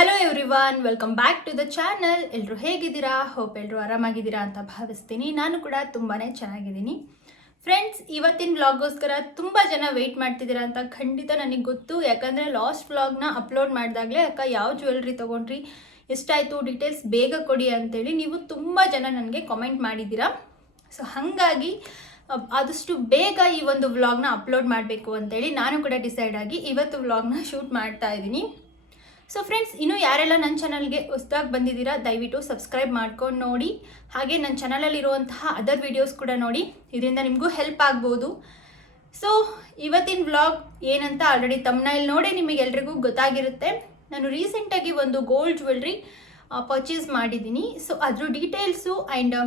Hello everyone, welcome back to the channel. ಎಲ್ಲರೂ ಹೇಗಿದ್ದೀರಾ? Hope ಎಲ್ಲರೂ ಆರಾಮಾಗಿದ್ದೀರಾ ಅಂತ ಭಾವಿಸ್ತೀನಿ. ನಾನು ಕೂಡ ತುಂಬಾ ಚೆನ್ನಾಗಿದ್ದೀನಿ. ಫ್ರೆಂಡ್ಸ್, ಇವತ್ತಿನ ವ್ಲಾಗೋಸ್ಕರ ತುಂಬ ಜನ ವೆಯ್ಟ್ ಮಾಡ್ತಿದ್ದೀರಾ ಅಂತ ಖಂಡಿತ ನನಗೆ ಗೊತ್ತು. ಯಾಕಂದರೆ ಲಾಸ್ಟ್ ವ್ಲಾಗ್ನ ಅಪ್ಲೋಡ್ ಮಾಡಿದಾಗಲೇ ಅಕ್ಕ ಯಾವ ಜ್ಯುವೆಲ್ರಿ ತೊಗೊಂಡ್ರಿ, ಎಷ್ಟಾಯಿತು, ಡೀಟೇಲ್ಸ್ ಬೇಗ ಕೊಡಿ ಅಂತೇಳಿ ನೀವು ತುಂಬ ಜನ ನನಗೆ ಕಾಮೆಂಟ್ ಮಾಡಿದ್ದೀರಾ. ಸೊ ಹಾಗಾಗಿ ಆದಷ್ಟು ಬೇಗ ಈ ಒಂದು ವ್ಲಾಗ್ನ ಅಪ್ಲೋಡ್ ಮಾಡಬೇಕು ಅಂತೇಳಿ ನಾನು ಕೂಡ ಡಿಸೈಡ್ ಆಗಿ ಇವತ್ತು ವ್ಲಾಗ್ನ ಶೂಟ್ ಮಾಡ್ತಾ ಇದ್ದೀನಿ. ಸೊ ಫ್ರೆಂಡ್ಸ್, ಇನ್ನೂ ಯಾರೆಲ್ಲ ನನ್ನ ಚಾನಲ್ಗೆ ಹೊಸದಾಗಿ ಬಂದಿದ್ದೀರಾ ದಯವಿಟ್ಟು ಸಬ್ಸ್ಕ್ರೈಬ್ ಮಾಡ್ಕೊಂಡು ನೋಡಿ. ಹಾಗೆ ನನ್ನ ಚಾನಲಲ್ಲಿರುವಂತಹ ಅದರ್ ವೀಡಿಯೋಸ್ ಕೂಡ ನೋಡಿ, ಇದರಿಂದ ನಿಮಗೂ ಹೆಲ್ಪ್ ಆಗ್ಬೋದು. ಸೊ ಇವತ್ತಿನ ವ್ಲಾಗ್ ಏನಂತ ಆಲ್ರೆಡಿ ತಮ್ನೈಲ್ ನೋಡಿ ನಿಮಗೆಲ್ರಿಗೂ ಗೊತ್ತಾಗಿರುತ್ತೆ. ನಾನು ರೀಸೆಂಟಾಗಿ ಒಂದು ಗೋಲ್ಡ್ ಜ್ಯುವೆಲ್ರಿ ಪರ್ಚೇಸ್ ಮಾಡಿದ್ದೀನಿ. ಸೊ ಅದ್ರ ಡೀಟೇಲ್ಸು ಆ್ಯಂಡ್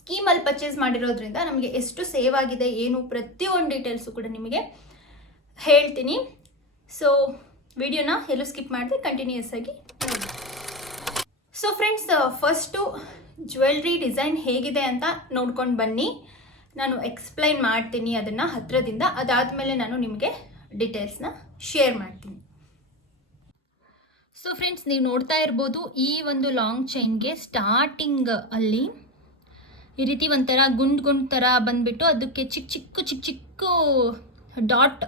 ಸ್ಕೀಮಲ್ಲಿ ಪರ್ಚೇಸ್ ಮಾಡಿರೋದ್ರಿಂದ ನಮಗೆ ಎಷ್ಟು ಸೇವ್ ಆಗಿದೆ ಏನು ಪ್ರತಿಯೊಂದು ಡೀಟೇಲ್ಸು ಕೂಡ ನಿಮಗೆ ಹೇಳ್ತೀನಿ. ಸೊ ವಿಡಿಯೋನ ಎಲ್ಲೂ ಸ್ಕಿಪ್ ಮಾಡಿದೆ, ಕಂಟಿನ್ಯೂಸ್ ಆಗಿ ನೋಡಿ. So friends, first jewellery design ಹೇಗಿದೆ ಅಂತ ನೋಡ್ಕೊಂಡು ಬನ್ನಿ. ನಾನು ಎಕ್ಸ್ಪ್ಲೈನ್ ಮಾಡ್ತೀನಿ ಅದನ್ನು ಹತ್ತಿರದಿಂದ. ಅದಾದಮೇಲೆ ನಾನು ನಿಮಗೆ ಡೀಟೇಲ್ಸ್ನ ಶೇರ್ ಮಾಡ್ತೀನಿ. ಸೊ ಫ್ರೆಂಡ್ಸ್, ನೀವು ನೋಡ್ತಾ ಇರ್ಬೋದು ಈ ಒಂದು ಲಾಂಗ್ ಚೈನ್ಗೆ ಸ್ಟಾರ್ಟಿಂಗ್ ಅಲ್ಲಿ ಈ ರೀತಿ ಒಂಥರ ಗುಂಡು ಥರ ಬಂದುಬಿಟ್ಟು ಅದಕ್ಕೆ ಚಿಕ್ಕ ಚಿಕ್ಕ ಡಾಟ್,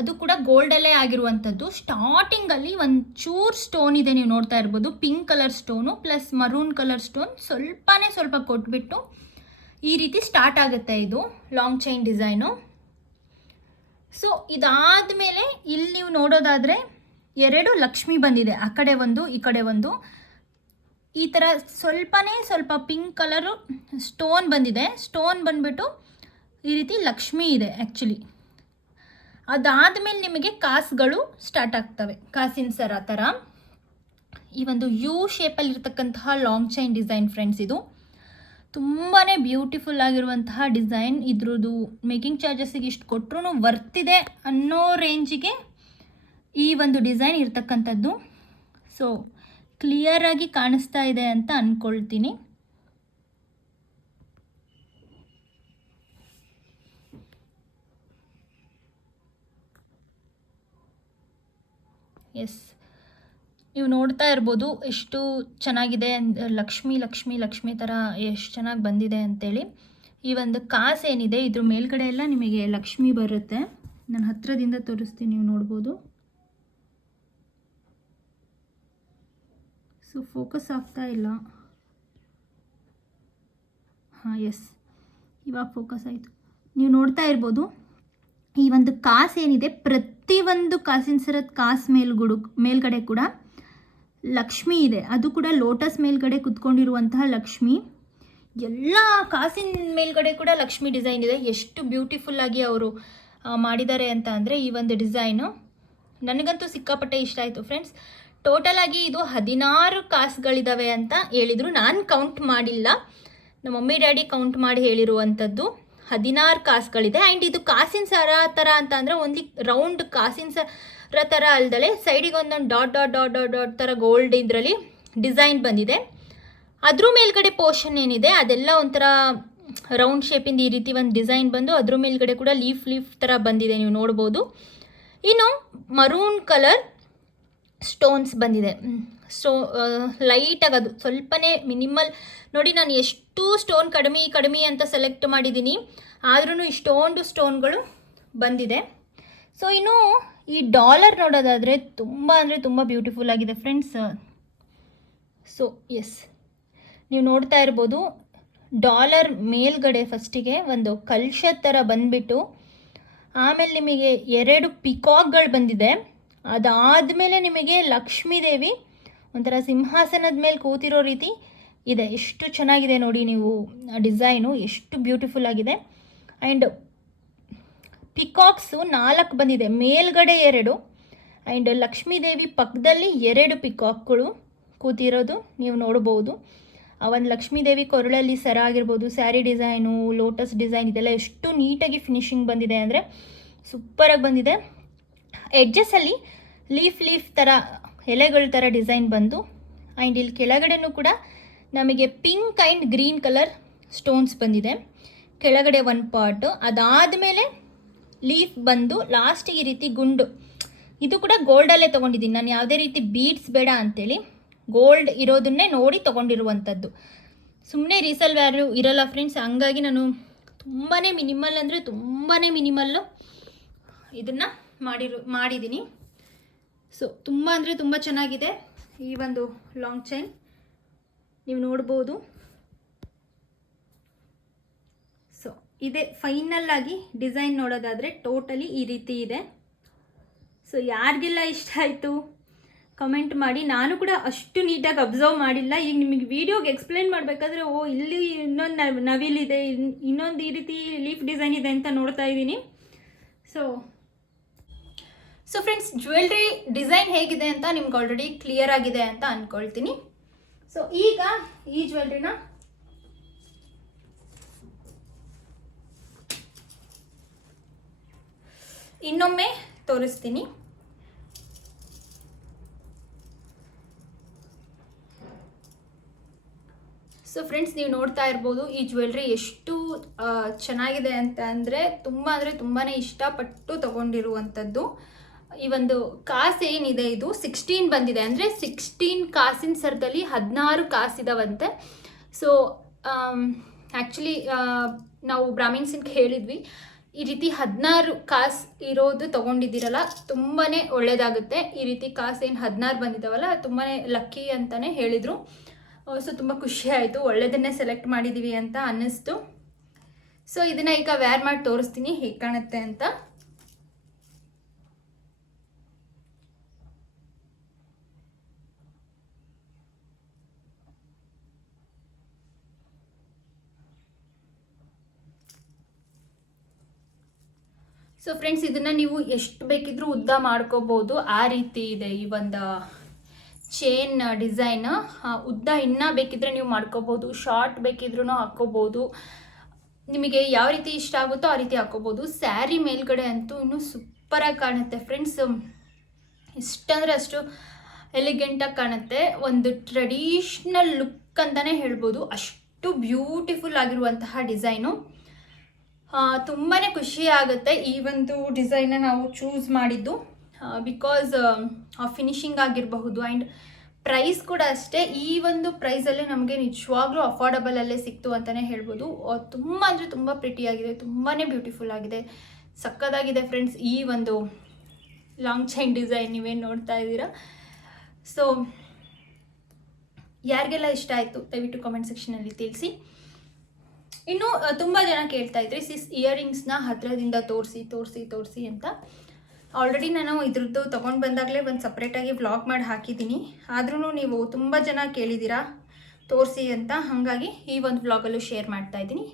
ಅದು ಕೂಡ ಗೋಲ್ಡಲ್ಲೇ ಆಗಿರುವಂಥದ್ದು. ಸ್ಟಾರ್ಟಿಂಗಲ್ಲಿ ಒಂದು ಚೂರು ಸ್ಟೋನ್ ಇದೆ, ನೀವು ನೋಡ್ತಾ ಇರ್ಬೋದು. Pink colour stone plus maroon colour stone ಸ್ವಲ್ಪ ಕೊಟ್ಬಿಟ್ಟು ಈ ರೀತಿ ಸ್ಟಾರ್ಟ್ ಆಗುತ್ತೆ ಇದು ಲಾಂಗ್ ಚೈನ್ ಡಿಸೈನು. ಸೊ ಇದಾದಮೇಲೆ ಇಲ್ಲಿ ನೀವು ನೋಡೋದಾದರೆ ಎರಡು ಲಕ್ಷ್ಮಿ ಬಂದಿದೆ, ಆ ಕಡೆ ಒಂದು ಈ ಕಡೆ ಒಂದು. ಈ ಥರ ಸ್ವಲ್ಪ ಪಿಂಕ್ ಕಲರು ಸ್ಟೋನ್ ಬಂದಿದೆ. ಸ್ಟೋನ್ ಬಂದುಬಿಟ್ಟು ಈ ರೀತಿ ಲಕ್ಷ್ಮಿ ಇದೆ ಆ್ಯಕ್ಚುಲಿ. ಅದಾದಮೇಲೆ ನಿಮಗೆ ಕಾಸುಗಳು ಸ್ಟಾರ್ಟ್ ಆಗ್ತವೆ, ಕಾಸಿನ ಸರ ಥರ. ಈ ಒಂದು ಯು ಶೇಪಲ್ಲಿರ್ತಕ್ಕಂತಹ ಲಾಂಗ್ ಚೈನ್ ಡಿಸೈನ್ ಫ್ರೆಂಡ್ಸ್, ಇದು ತುಂಬಾ ಬ್ಯೂಟಿಫುಲ್ ಆಗಿರುವಂತಹ ಡಿಸೈನ್. ಇದ್ರದ್ದು ಮೇಕಿಂಗ್ ಚಾರ್ಜಸ್ಸಿಗೆ ಇಷ್ಟು ಕೊಟ್ಟರು ವರ್ತಿದೆ ಅನ್ನೋ ರೇಂಜಿಗೆ ಈ ಒಂದು ಡಿಸೈನ್ ಇರ್ತಕ್ಕಂಥದ್ದು. ಸೊ ಕ್ಲಿಯರಾಗಿ ಕಾಣಿಸ್ತಾ ಇದೆ ಅಂತ ಅಂದ್ಕೊಳ್ತೀನಿ. ಎಸ್, ನೀವು ನೋಡ್ತಾ ಇರ್ಬೋದು ಎಷ್ಟು ಚೆನ್ನಾಗಿದೆ. ಲಕ್ಷ್ಮಿ ಥರ ಎಷ್ಟು ಚೆನ್ನಾಗಿ ಬಂದಿದೆ ಅಂತೇಳಿ. ಈ ಒಂದು ಕಾಸು ಏನಿದೆ ಇದ್ರ ಮೇಲ್ಗಡೆ ಎಲ್ಲ ನಿಮಗೆ ಲಕ್ಷ್ಮಿ ಬರುತ್ತೆ. ನಾನು ಹತ್ತಿರದಿಂದ ತೋರಿಸ್ತೀನಿ, ನೀವು ನೋಡ್ಬೋದು. ಸೊ ಫೋಕಸ್ ಆಗ್ತಾ ಇಲ್ಲ. ಹಾಂ, ಎಸ್, ಇವಾಗ ಫೋಕಸ್ ಆಯಿತು. ನೀವು ನೋಡ್ತಾ ಇರ್ಬೋದು ಈ ಒಂದು ಕಾಸು ಏನಿದೆ, ಪ್ರತಿಯೊಂದು ಕಾಸಿನ ಸರದ ಕಾಸು ಮೇಲ್ಗಡೆ ಕೂಡ ಲಕ್ಷ್ಮಿ ಇದೆ. ಅದು ಕೂಡ ಲೋಟಸ್ ಮೇಲ್ಗಡೆ ಕುತ್ಕೊಂಡಿರುವಂತಹ ಲಕ್ಷ್ಮಿ. ಎಲ್ಲ ಕಾಸಿನ ಮೇಲ್ಗಡೆ ಕೂಡ ಲಕ್ಷ್ಮಿ ಡಿಸೈನ್ ಇದೆ. ಎಷ್ಟು ಬ್ಯೂಟಿಫುಲ್ಲಾಗಿ ಅವರು ಮಾಡಿದ್ದಾರೆ ಅಂತ ಅಂದರೆ ಈ ಒಂದು ಡಿಸೈನು ನನಗಂತೂ ಸಿಕ್ಕಾಪಟ್ಟೆ ಇಷ್ಟ ಆಯಿತು ಫ್ರೆಂಡ್ಸ್. ಟೋಟಲಾಗಿ ಇದು 16 ಕಾಸುಗಳಿದ್ದಾವೆ ಅಂತ ಹೇಳಿದರು. ನಾನು ಕೌಂಟ್ ಮಾಡಿಲ್ಲ, ನಮ್ಮ ಮಮ್ಮಿ ಡ್ಯಾಡಿ ಕೌಂಟ್ ಮಾಡಿ ಹೇಳಿರುವಂಥದ್ದು 16 ಕಾಸುಗಳಿದೆ. ಆ್ಯಂಡ್ ಇದು ಕಾಸಿನ ಸರ ಥರ ಅಂತ ಅಂದರೆ ಓನ್ಲಿ ರೌಂಡ್ ಕಾಸಿನ ಸರ ಥರ ಅಲ್ದಲೆ ಸೈಡಿಗೆ ಒಂದೊಂದು ಡಾಟ್ ಥರ ಗೋಲ್ಡ್ ಇದರಲ್ಲಿ ಡಿಸೈನ್ ಬಂದಿದೆ. ಅದ್ರ ಮೇಲ್ಗಡೆ ಪೋರ್ಷನ್ ಏನಿದೆ ಅದೆಲ್ಲ ಒಂಥರ ರೌಂಡ್ ಶೇಪಿಂದ ಈ ರೀತಿ ಒಂದು ಡಿಸೈನ್ ಬಂದು ಅದ್ರ ಮೇಲ್ಗಡೆ ಕೂಡ ಲೀಫ್ ಥರ ಬಂದಿದೆ, ನೀವು ನೋಡ್ಬೋದು. ಇನ್ನು ಮರೂನ್ ಕಲರ್ ಸ್ಟೋನ್ಸ್ ಬಂದಿದೆ. ಲೈಟಾಗಿ ಅದು ಸ್ವಲ್ಪನೇ ಮಿನಿಮಲ್ ನೋಡಿ. ನಾನು ಎಷ್ಟು ಸ್ಟೋನ್ ಕಡಿಮೆ ಅಂತ ಸೆಲೆಕ್ಟ್ ಮಾಡಿದ್ದೀನಿ, ಆದ್ರೂ ಇಷ್ಟೊಂದು ಸ್ಟೋನ್ಗಳು ಬಂದಿದೆ. ಸೊ ಇನ್ನು ಈ ಡಾಲರ್ ನೋಡೋದಾದರೆ ತುಂಬ ಬ್ಯೂಟಿಫುಲ್ ಆಗಿದೆ ಫ್ರೆಂಡ್ಸ್. ಸೊ ಎಸ್, ನೀವು ನೋಡ್ತಾ ಇರ್ಬೋದು ಡಾಲರ್ ಮೇಲ್ಗಡೆ ಫಸ್ಟಿಗೆ ಒಂದು ಕಲಶ ಥರ ಬಂದುಬಿಟ್ಟು ಆಮೇಲೆ ನಿಮಗೆ 2 ಪಿಕಾಕ್ಗಳು ಬಂದಿದೆ. ಅದಾದಮೇಲೆ ನಿಮಗೆ ಲಕ್ಷ್ಮೀ ದೇವಿ ಒಂಥರ ಸಿಂಹಾಸನದ ಮೇಲೆ ಕೂತಿರೋ ರೀತಿ ಇದೆ. ಎಷ್ಟು ಚೆನ್ನಾಗಿದೆ ನೋಡಿ ನೀವು, ಡಿಸೈನು ಎಷ್ಟು ಬ್ಯೂಟಿಫುಲ್ ಆಗಿದೆ. ಆ್ಯಂಡ್ ಪಿಕಾಕ್ಸು 4 ಬಂದಿದೆ, ಮೇಲ್ಗಡೆ 2 ಆ್ಯಂಡ್ ಲಕ್ಷ್ಮೀ ದೇವಿ ಪಕ್ಕದಲ್ಲಿ 2 ಪಿಕಾಕ್ಗಳು ಕೂತಿರೋದು ನೀವು ನೋಡ್ಬೋದು. ಆ ಒಂದು ಲಕ್ಷ್ಮೀ ದೇವಿ ಕೊರಳಲ್ಲಿ ಸರ ಆಗಿರ್ಬೋದು, ಸ್ಯಾರಿ ಡಿಸೈನು, ಲೋಟಸ್ ಡಿಸೈನ್, ಇದೆಲ್ಲ ಎಷ್ಟು ನೀಟಾಗಿ ಫಿನಿಶಿಂಗ್ ಬಂದಿದೆ ಅಂದರೆ ಸೂಪರಾಗಿ ಬಂದಿದೆ. ಎಡ್ಜಸ್ಸಲ್ಲಿ ಲೀಫ್ ಥರ ಎಲೆಗಳ ಥರ ಡಿಸೈನ್ ಬಂದು, ಆ್ಯಂಡ್ ಇಲ್ಲಿ ಕೆಳಗಡೆನೂ ಕೂಡ ನಮಗೆ pink and green colour stones ಬಂದಿದೆ ಕೆಳಗಡೆ ಒಂದು ಪಾರ್ಟು. ಅದಾದಮೇಲೆ ಲೀಫ್ ಬಂದು ಲಾಸ್ಟಿಗೆ ಈ ರೀತಿ ಗುಂಡು ಇದು ಕೂಡ ಗೋಲ್ಡಲ್ಲೇ ತೊಗೊಂಡಿದ್ದೀನಿ. ನಾನು ಯಾವುದೇ ರೀತಿ ಬೀಡ್ಸ್ ಬೇಡ ಅಂಥೇಳಿ ಗೋಲ್ಡ್ ಇರೋದನ್ನೇ ನೋಡಿ ತೊಗೊಂಡಿರುವಂಥದ್ದು. ಸುಮ್ಮನೆ ರೀಸೇಲ್ ವ್ಯಾಲ್ಯೂ ಇರಲ್ಲ ಫ್ರೆಂಡ್ಸ್. ಹಂಗಾಗಿ ನಾನು ತುಂಬಾ ಮಿನಿಮಲ್ ಅಂದರೆ ತುಂಬಾ ಮಿನಿಮಲ್ಲು ಇದನ್ನು ಮಾಡಿದ್ದೀನಿ. ಸೊ ತುಂಬ ಅಂದರೆ ತುಂಬ ಚೆನ್ನಾಗಿದೆ ಈ ಒಂದು ಲಾಂಗ್ ಚೈನ್, ನೀವು ನೋಡ್ಬೋದು. ಸೊ ಇದೇ ಫೈನಲ್ ಆಗಿ ಡಿಸೈನ್ ನೋಡೋದಾದರೆ ಟೋಟಲಿ ಈ ರೀತಿ ಇದೆ. ಸೊ ಯಾರಿಗೆಲ್ಲ ಇಷ್ಟ ಆಯಿತು ಕಮೆಂಟ್ ಮಾಡಿ. ನಾನು ಕೂಡ ಅಷ್ಟು ನೀಟಾಗಿ ಅಬ್ಸರ್ವ್ ಮಾಡಿಲ್ಲ. ಈಗ ನಿಮಗೆ ವೀಡಿಯೋಗೆ ಎಕ್ಸ್ಪ್ಲೇನ್ ಮಾಡಬೇಕಾದ್ರೆ ಇಲ್ಲಿ ಇನ್ನೊಂದು ನವಿಲಿದೆ, ಇನ್ನೊಂದು ಈ ರೀತಿ ಲೀಫ್ ಡಿಸೈನ್ ಇದೆ ಅಂತ ನೋಡ್ತಾ ಇದ್ದೀನಿ. ಸೊ ಫ್ರೆಂಡ್ಸ್, ಜ್ಯುವೆಲ್ರಿ ಡಿಸೈನ್ ಹೇಗಿದೆ ಅಂತ ನಿಮ್ಗೆ ಆಲ್ರೆಡಿ ಕ್ಲಿಯರ್ ಆಗಿದೆ ಅಂತ ಅಂದ್ಕೊಳ್ತೀನಿ. ಸೊ ಈಗ ಈ ಜ್ಯುವೆಲ್ರಿನ ಇನ್ನೊಮ್ಮೆ ತೋರಿಸ್ತೀನಿ. ಸೊ ಫ್ರೆಂಡ್ಸ್, ನೀವು ನೋಡ್ತಾ ಇರ್ಬೋದು ಈ ಜ್ಯುವೆಲ್ರಿ ಎಷ್ಟು ಚೆನ್ನಾಗಿದೆ ಅಂತ ಅಂದರೆ ತುಂಬಾ ಇಷ್ಟಪಟ್ಟು ತಗೊಂಡಿರುವಂಥದ್ದು. ಈ ಒಂದು ಕಾಸು ಏನಿದೆ ಇದು 16 ಬಂದಿದೆ, ಅಂದರೆ 16 ಕಾಸಿನ ಸರದಲ್ಲಿ 16 ಕಾಸಿದಾವಂತೆ. ಸೊ ಆ್ಯಕ್ಚುಲಿ ನಾವು ಬ್ರಾಹ್ಮಿನ್ಸಿಗೆ ಹೇಳಿದ್ವಿ, ಈ ರೀತಿ 16 ಕಾಸು ಇರೋದು ತೊಗೊಂಡಿದ್ದೀರಲ್ಲ ತುಂಬಾ ಒಳ್ಳೆಯದಾಗುತ್ತೆ. ಈ ರೀತಿ ಕಾಸು ಏನು 16 ಬಂದಿದ್ದಾವಲ್ಲ ತುಂಬಾ ಲಕ್ಕಿ ಅಂತಲೇ ಹೇಳಿದರು. ಸೊ ತುಂಬ ಖುಷಿ ಆಯಿತು, ಒಳ್ಳೆಯದನ್ನೇ ಸೆಲೆಕ್ಟ್ ಮಾಡಿದ್ದೀವಿ ಅಂತ ಅನ್ನಿಸ್ತು. ಸೊ ಇದನ್ನು ಈಗ ವೇರ್ ಮಾಡಿ ತೋರಿಸ್ತೀನಿ ಹೇಗೆ ಕಾಣುತ್ತೆ ಅಂತ. ಸೊ ಫ್ರೆಂಡ್ಸ್, ಇದನ್ನು ನೀವು ಎಷ್ಟು ಬೇಕಿದ್ರೂ ಉದ್ದ ಮಾಡ್ಕೋಬೋದು, ಆ ರೀತಿ ಇದೆ ಈ ಒಂದು ಚೈನ್ ಡಿಸೈನ್. ಉದ್ದ ಇನ್ನೂ ಬೇಕಿದ್ರೆ ನೀವು ಮಾಡ್ಕೋಬೋದು, ಶಾರ್ಟ್ ಬೇಕಿದ್ರೂ ಹಾಕ್ಕೋಬೋದು, ನಿಮಗೆ ಯಾವ ರೀತಿ ಇಷ್ಟ ಆಗುತ್ತೋ ಆ ರೀತಿ ಹಾಕ್ಕೋಬೋದು. ಸ್ಯಾರಿ ಮೇಲ್ಗಡೆ ಅಂತೂ ಇನ್ನೂ ಸೂಪರಾಗಿ ಕಾಣುತ್ತೆ ಫ್ರೆಂಡ್ಸ್, ಇಷ್ಟಂದರೆ ಅಷ್ಟು ಎಲಿಗೆಂಟಾಗಿ ಕಾಣುತ್ತೆ. ಒಂದು ಟ್ರೆಡಿಷ್ನಲ್ ಲುಕ್ ಅಂತಲೇ ಹೇಳ್ಬೋದು, ಅಷ್ಟು ಬ್ಯೂಟಿಫುಲ್ ಆಗಿರುವಂತಹ ಡಿಸೈನು. ತುಂಬಾ ಖುಷಿ ಆಗುತ್ತೆ ಈ ಒಂದು ಡಿಸೈನ್ನ ನಾವು ಚೂಸ್ ಮಾಡಿದ್ದು. ಬಿಕಾಸ್ ಫಿನಿಶಿಂಗ್ ಆಗಿರಬಹುದು ಆ್ಯಂಡ್ ಪ್ರೈಸ್ ಕೂಡ ಅಷ್ಟೇ. ಈ ಒಂದು ಪ್ರೈಸಲ್ಲೇ ನಮಗೆ ನಿಜವಾಗ್ಲೂ ಅಫೋರ್ಡಬಲಲ್ಲೇ ಸಿಕ್ತು ಅಂತಲೇ ಹೇಳ್ಬೋದು. ತುಂಬ ಅಂದರೆ ತುಂಬ ಪ್ರಿಟಿಯಾಗಿದೆ, ತುಂಬಾ ಬ್ಯೂಟಿಫುಲ್ ಆಗಿದೆ, ಸಕ್ಕದಾಗಿದೆ ಫ್ರೆಂಡ್ಸ್ ಈ ಒಂದು ಲಾಂಗ್ ಚೈನ್ ಡಿಸೈನ್ ನೀವೇನು ನೋಡ್ತಾ ಇದ್ದೀರಾ. ಸೊ ಯಾರಿಗೆಲ್ಲ ಇಷ್ಟ ಆಯಿತು ದಯವಿಟ್ಟು ಕಾಮೆಂಟ್ ಸೆಕ್ಷನಲ್ಲಿ ತಿಳಿಸಿ. ಇನ್ನು ತುಂಬ ಜನ ಕೇಳ್ತಾ ಇದ್ರಿ ಇಯರಿಂಗ್ಸ್ನ ಹತ್ತಿರದಿಂದ ತೋರಿಸಿ ಅಂತ. ಆಲ್ರೆಡಿ ನಾನು ಇದ್ರದ್ದು ತೊಗೊಂಡು ಬಂದಾಗಲೇ ಒಂದು ಸಪ್ರೇಟಾಗಿ ವ್ಲಾಗ್ ಮಾಡಿ ಹಾಕಿದ್ದೀನಿ, ಆದ್ರೂ ನೀವು ತುಂಬ ಜನ ಕೇಳಿದ್ದೀರಾ ತೋರಿಸಿ ಅಂತ, ಹಾಗಾಗಿ ಈ ಒಂದು ವ್ಲಾಗಲ್ಲೂ ಶೇರ್ ಮಾಡ್ತಾ ಇದ್ದೀನಿ.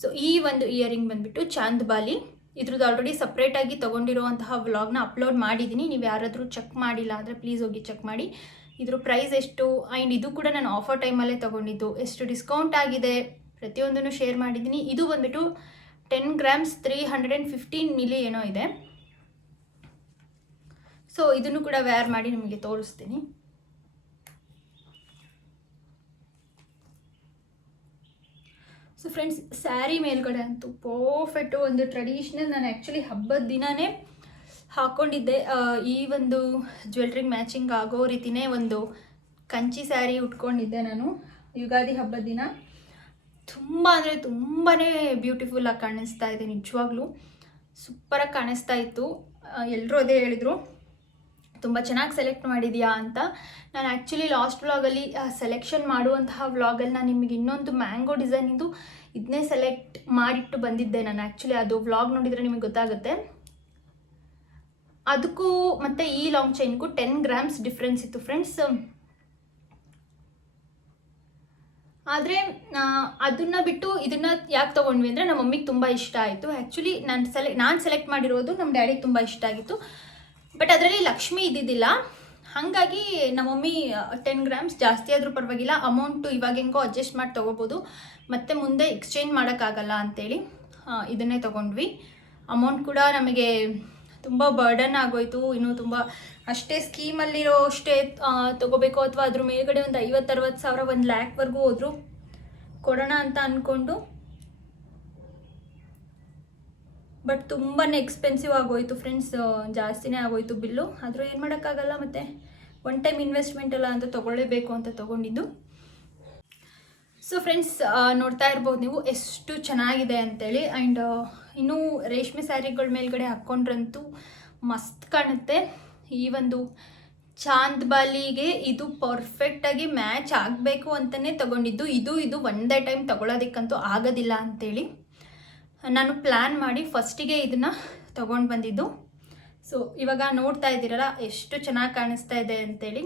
ಸೊ ಈ ಒಂದು ಇಯರಿಂಗ್ ಬಂದುಬಿಟ್ಟು ಚಾಂದ್ಬಾಲಿ, ಇದ್ರದ್ದು ಆಲ್ರೆಡಿ ಸಪ್ರೇಟಾಗಿ ತೊಗೊಂಡಿರುವಂತಹ ವ್ಲಾಗ್ನ ಅಪ್ಲೋಡ್ ಮಾಡಿದ್ದೀನಿ. ನೀವು ಯಾರಾದರೂ ಚೆಕ್ ಮಾಡಿಲ್ಲ ಅಂದರೆ ಪ್ಲೀಸ್ ಹೋಗಿ ಚೆಕ್ ಮಾಡಿ. ಇದ್ರ ಪ್ರೈಸ್ ಎಷ್ಟು ಆ್ಯಂಡ್ ಇದು ಕೂಡ ನಾನು ಆಫರ್ ಟೈಮಲ್ಲೇ ತೊಗೊಂಡಿದ್ದು, ಎಷ್ಟು ಡಿಸ್ಕೌಂಟ್ ಆಗಿದೆ ಪ್ರತಿಯೊಂದನ್ನು ಶೇರ್ ಮಾಡಿದ್ದೀನಿ. ಇದು ಬಂದುಬಿಟ್ಟು 10 ಗ್ರಾಮ್ಸ್ 315 ಮಿಲಿ ಏನೋ ಇದೆ. ಸೊ ಇದನ್ನು ಕೂಡ ವೇರ್ ಮಾಡಿ ನಿಮಗೆ ತೋರಿಸ್ತೀನಿ. ಸೊ ಫ್ರೆಂಡ್ಸ್, ಸ್ಯಾರಿ ಮೇಲ್ಗಡೆ ಅಂತೂ ಪರ್ಫೆಕ್ಟು, ಒಂದು ಟ್ರೆಡಿಷ್ನಲ್. ನಾನು ಆ್ಯಕ್ಚುಲಿ ಹಬ್ಬದ ದಿನವೇ ಹಾಕ್ಕೊಂಡಿದ್ದೆ ಈ ಒಂದು ಜ್ಯುವೆಲ್ರಿಗೆ ಮ್ಯಾಚಿಂಗ್ ಆಗೋ ರೀತಿಯೇ ಒಂದು ಕಂಚಿ ಸ್ಯಾರಿ ಉಟ್ಕೊಂಡಿದ್ದೆ ನಾನು ಯುಗಾದಿ ಹಬ್ಬದ ದಿನ. ತುಂಬ ಅಂದರೆ ತುಂಬಾ ಬ್ಯೂಟಿಫುಲ್ಲಾಗಿ ಕಾಣಿಸ್ತಾ ಇದೆ, ನಿಜವಾಗ್ಲೂ ಸೂಪರಾಗಿ ಕಾಣಿಸ್ತಾ ಇತ್ತು. ಎಲ್ಲರೂ ಅದೇ ಹೇಳಿದರು, ತುಂಬ ಚೆನ್ನಾಗಿ ಸೆಲೆಕ್ಟ್ ಮಾಡಿದೆಯಾ ಅಂತ. ನಾನು ಆ್ಯಕ್ಚುಲಿ ಲಾಸ್ಟ್ ವ್ಲಾಗಲ್ಲಿ ಸೆಲೆಕ್ಷನ್ ಮಾಡುವಂತಹ ವ್ಲಾಗಲ್ಲಿ ನಾನು ನಿಮಗೆ ಇನ್ನೊಂದು ಮ್ಯಾಂಗೋ ಡಿಸೈನಿಂದು ಇದನ್ನೇ ಸೆಲೆಕ್ಟ್ ಮಾಡಿಟ್ಟು ಬಂದಿದ್ದೆ ನಾನು. ಆ್ಯಕ್ಚುಲಿ ಅದು ವ್ಲಾಗ್ ನೋಡಿದರೆ ನಿಮಗೆ ಗೊತ್ತಾಗುತ್ತೆ. ಅದಕ್ಕೂ ಮತ್ತು ಈ ಲಾಂಗ್ ಚೈನ್ಗೂ 10 ಗ್ರಾಮ್ಸ್ ಡಿಫ್ರೆನ್ಸ್ ಇತ್ತು ಫ್ರೆಂಡ್ಸ್. ಆದರೆ ಅದನ್ನು ಬಿಟ್ಟು ಇದನ್ನು ಯಾಕೆ ತೊಗೊಂಡ್ವಿ ಅಂದರೆ ನಮ್ಮ ಮಮ್ಮಿಗೆ ತುಂಬ ಇಷ್ಟ ಆಯಿತು. ಆ್ಯಕ್ಚುಲಿ ನಾನು ಸೆಲೆಕ್ಟ್ ಮಾಡಿರೋದು ನಮ್ಮ ಡ್ಯಾಡಿಗೆ ತುಂಬ ಇಷ್ಟ ಆಗಿತ್ತು, ಬಟ್ ಅದರಲ್ಲಿ ಲಕ್ಷ್ಮಿ ಇದ್ದಿದ್ದಿಲ್ಲ. ಹಾಗಾಗಿ ನಮ್ಮ ಮಮ್ಮಿ 10 ಗ್ರಾಮ್ಸ್ ಜಾಸ್ತಿ ಆದರೂ ಪರವಾಗಿಲ್ಲ, ಅಮೌಂಟು ಇವಾಗ ಹೆಂಗೋ ಅಡ್ಜಸ್ಟ್ ಮಾಡಿ ತೊಗೋಬೋದು, ಮತ್ತು ಮುಂದೆ ಎಕ್ಸ್ಚೇಂಜ್ ಮಾಡೋಕ್ಕಾಗಲ್ಲ ಅಂಥೇಳಿ ಇದನ್ನೇ ತೊಗೊಂಡ್ವಿ. ಅಮೌಂಟ್ ಕೂಡ ನಮಗೆ ತುಂಬ ಬರ್ಡನ್ ಆಗೋಯಿತು. ಇನ್ನೂ ತುಂಬ ಅಷ್ಟೇ ಸ್ಕೀಮಲ್ಲಿರೋ ಅಷ್ಟೇ ತೊಗೋಬೇಕು, ಅಥವಾ ಅದ್ರ ಮೇಲ್ಗಡೆ ಒಂದು 50-60 ಸಾವಿರ 1 ಲ್ಯಾಕ್ವರೆಗೂ ಹೋದರೂ ಕೊಡೋಣ ಅಂತ ಅಂದ್ಕೊಂಡು ಬಟ್ ತುಂಬಾ ಎಕ್ಸ್ಪೆನ್ಸಿವ್ ಆಗೋಯಿತು ಫ್ರೆಂಡ್ಸ್, ಜಾಸ್ತಿನೇ ಆಗೋಯಿತು ಬಿಲ್ಲು. ಆದರೂ ಏನು ಮಾಡೋಕ್ಕಾಗಲ್ಲ, ಮತ್ತು ಒನ್ ಟೈಮ್ ಇನ್ವೆಸ್ಟ್ಮೆಂಟ್ ಅಲ್ಲ ಅಂತ ತೊಗೊಳ್ಳೇಬೇಕು ಅಂತ ತೊಗೊಂಡಿದ್ದು. ಸೊ ಫ್ರೆಂಡ್ಸ್, ನೋಡ್ತಾ ಇರ್ಬೋದು ನೀವು ಎಷ್ಟು ಚೆನ್ನಾಗಿದೆ ಅಂತೇಳಿ. ಆ್ಯಂಡ್ ಇನ್ನೂ ರೇಷ್ಮೆ ಸ್ಯಾರಿಗಳ ಮೇಲ್ಗಡೆ ಹಾಕ್ಕೊಂಡ್ರಂತೂ ಮಸ್ತ್ ಕಾಣುತ್ತೆ. ಈ ಒಂದು ಚಾಂದ್ಬಾಲಿಗೆ ಇದು ಪರ್ಫೆಕ್ಟಾಗಿ ಮ್ಯಾಚ್ ಆಗಬೇಕು ಅಂತಲೇ ತೊಗೊಂಡಿದ್ದು. ಇದು ಒಂದೇ ಟೈಮ್ ತೊಗೊಳೋದಕ್ಕಂತೂ ಆಗೋದಿಲ್ಲ ಅಂಥೇಳಿ ನಾನು ಪ್ಲ್ಯಾನ್ ಮಾಡಿ ಫಸ್ಟಿಗೆ ಇದನ್ನು ತೊಗೊಂಡು ಬಂದಿದ್ದು. ಸೊ ಇವಾಗ ನೋಡ್ತಾ ಇದ್ದೀರಲ್ಲ ಎಷ್ಟು ಚೆನ್ನಾಗಿ ಕಾಣಿಸ್ತಾ ಇದೆ ಅಂತೇಳಿ.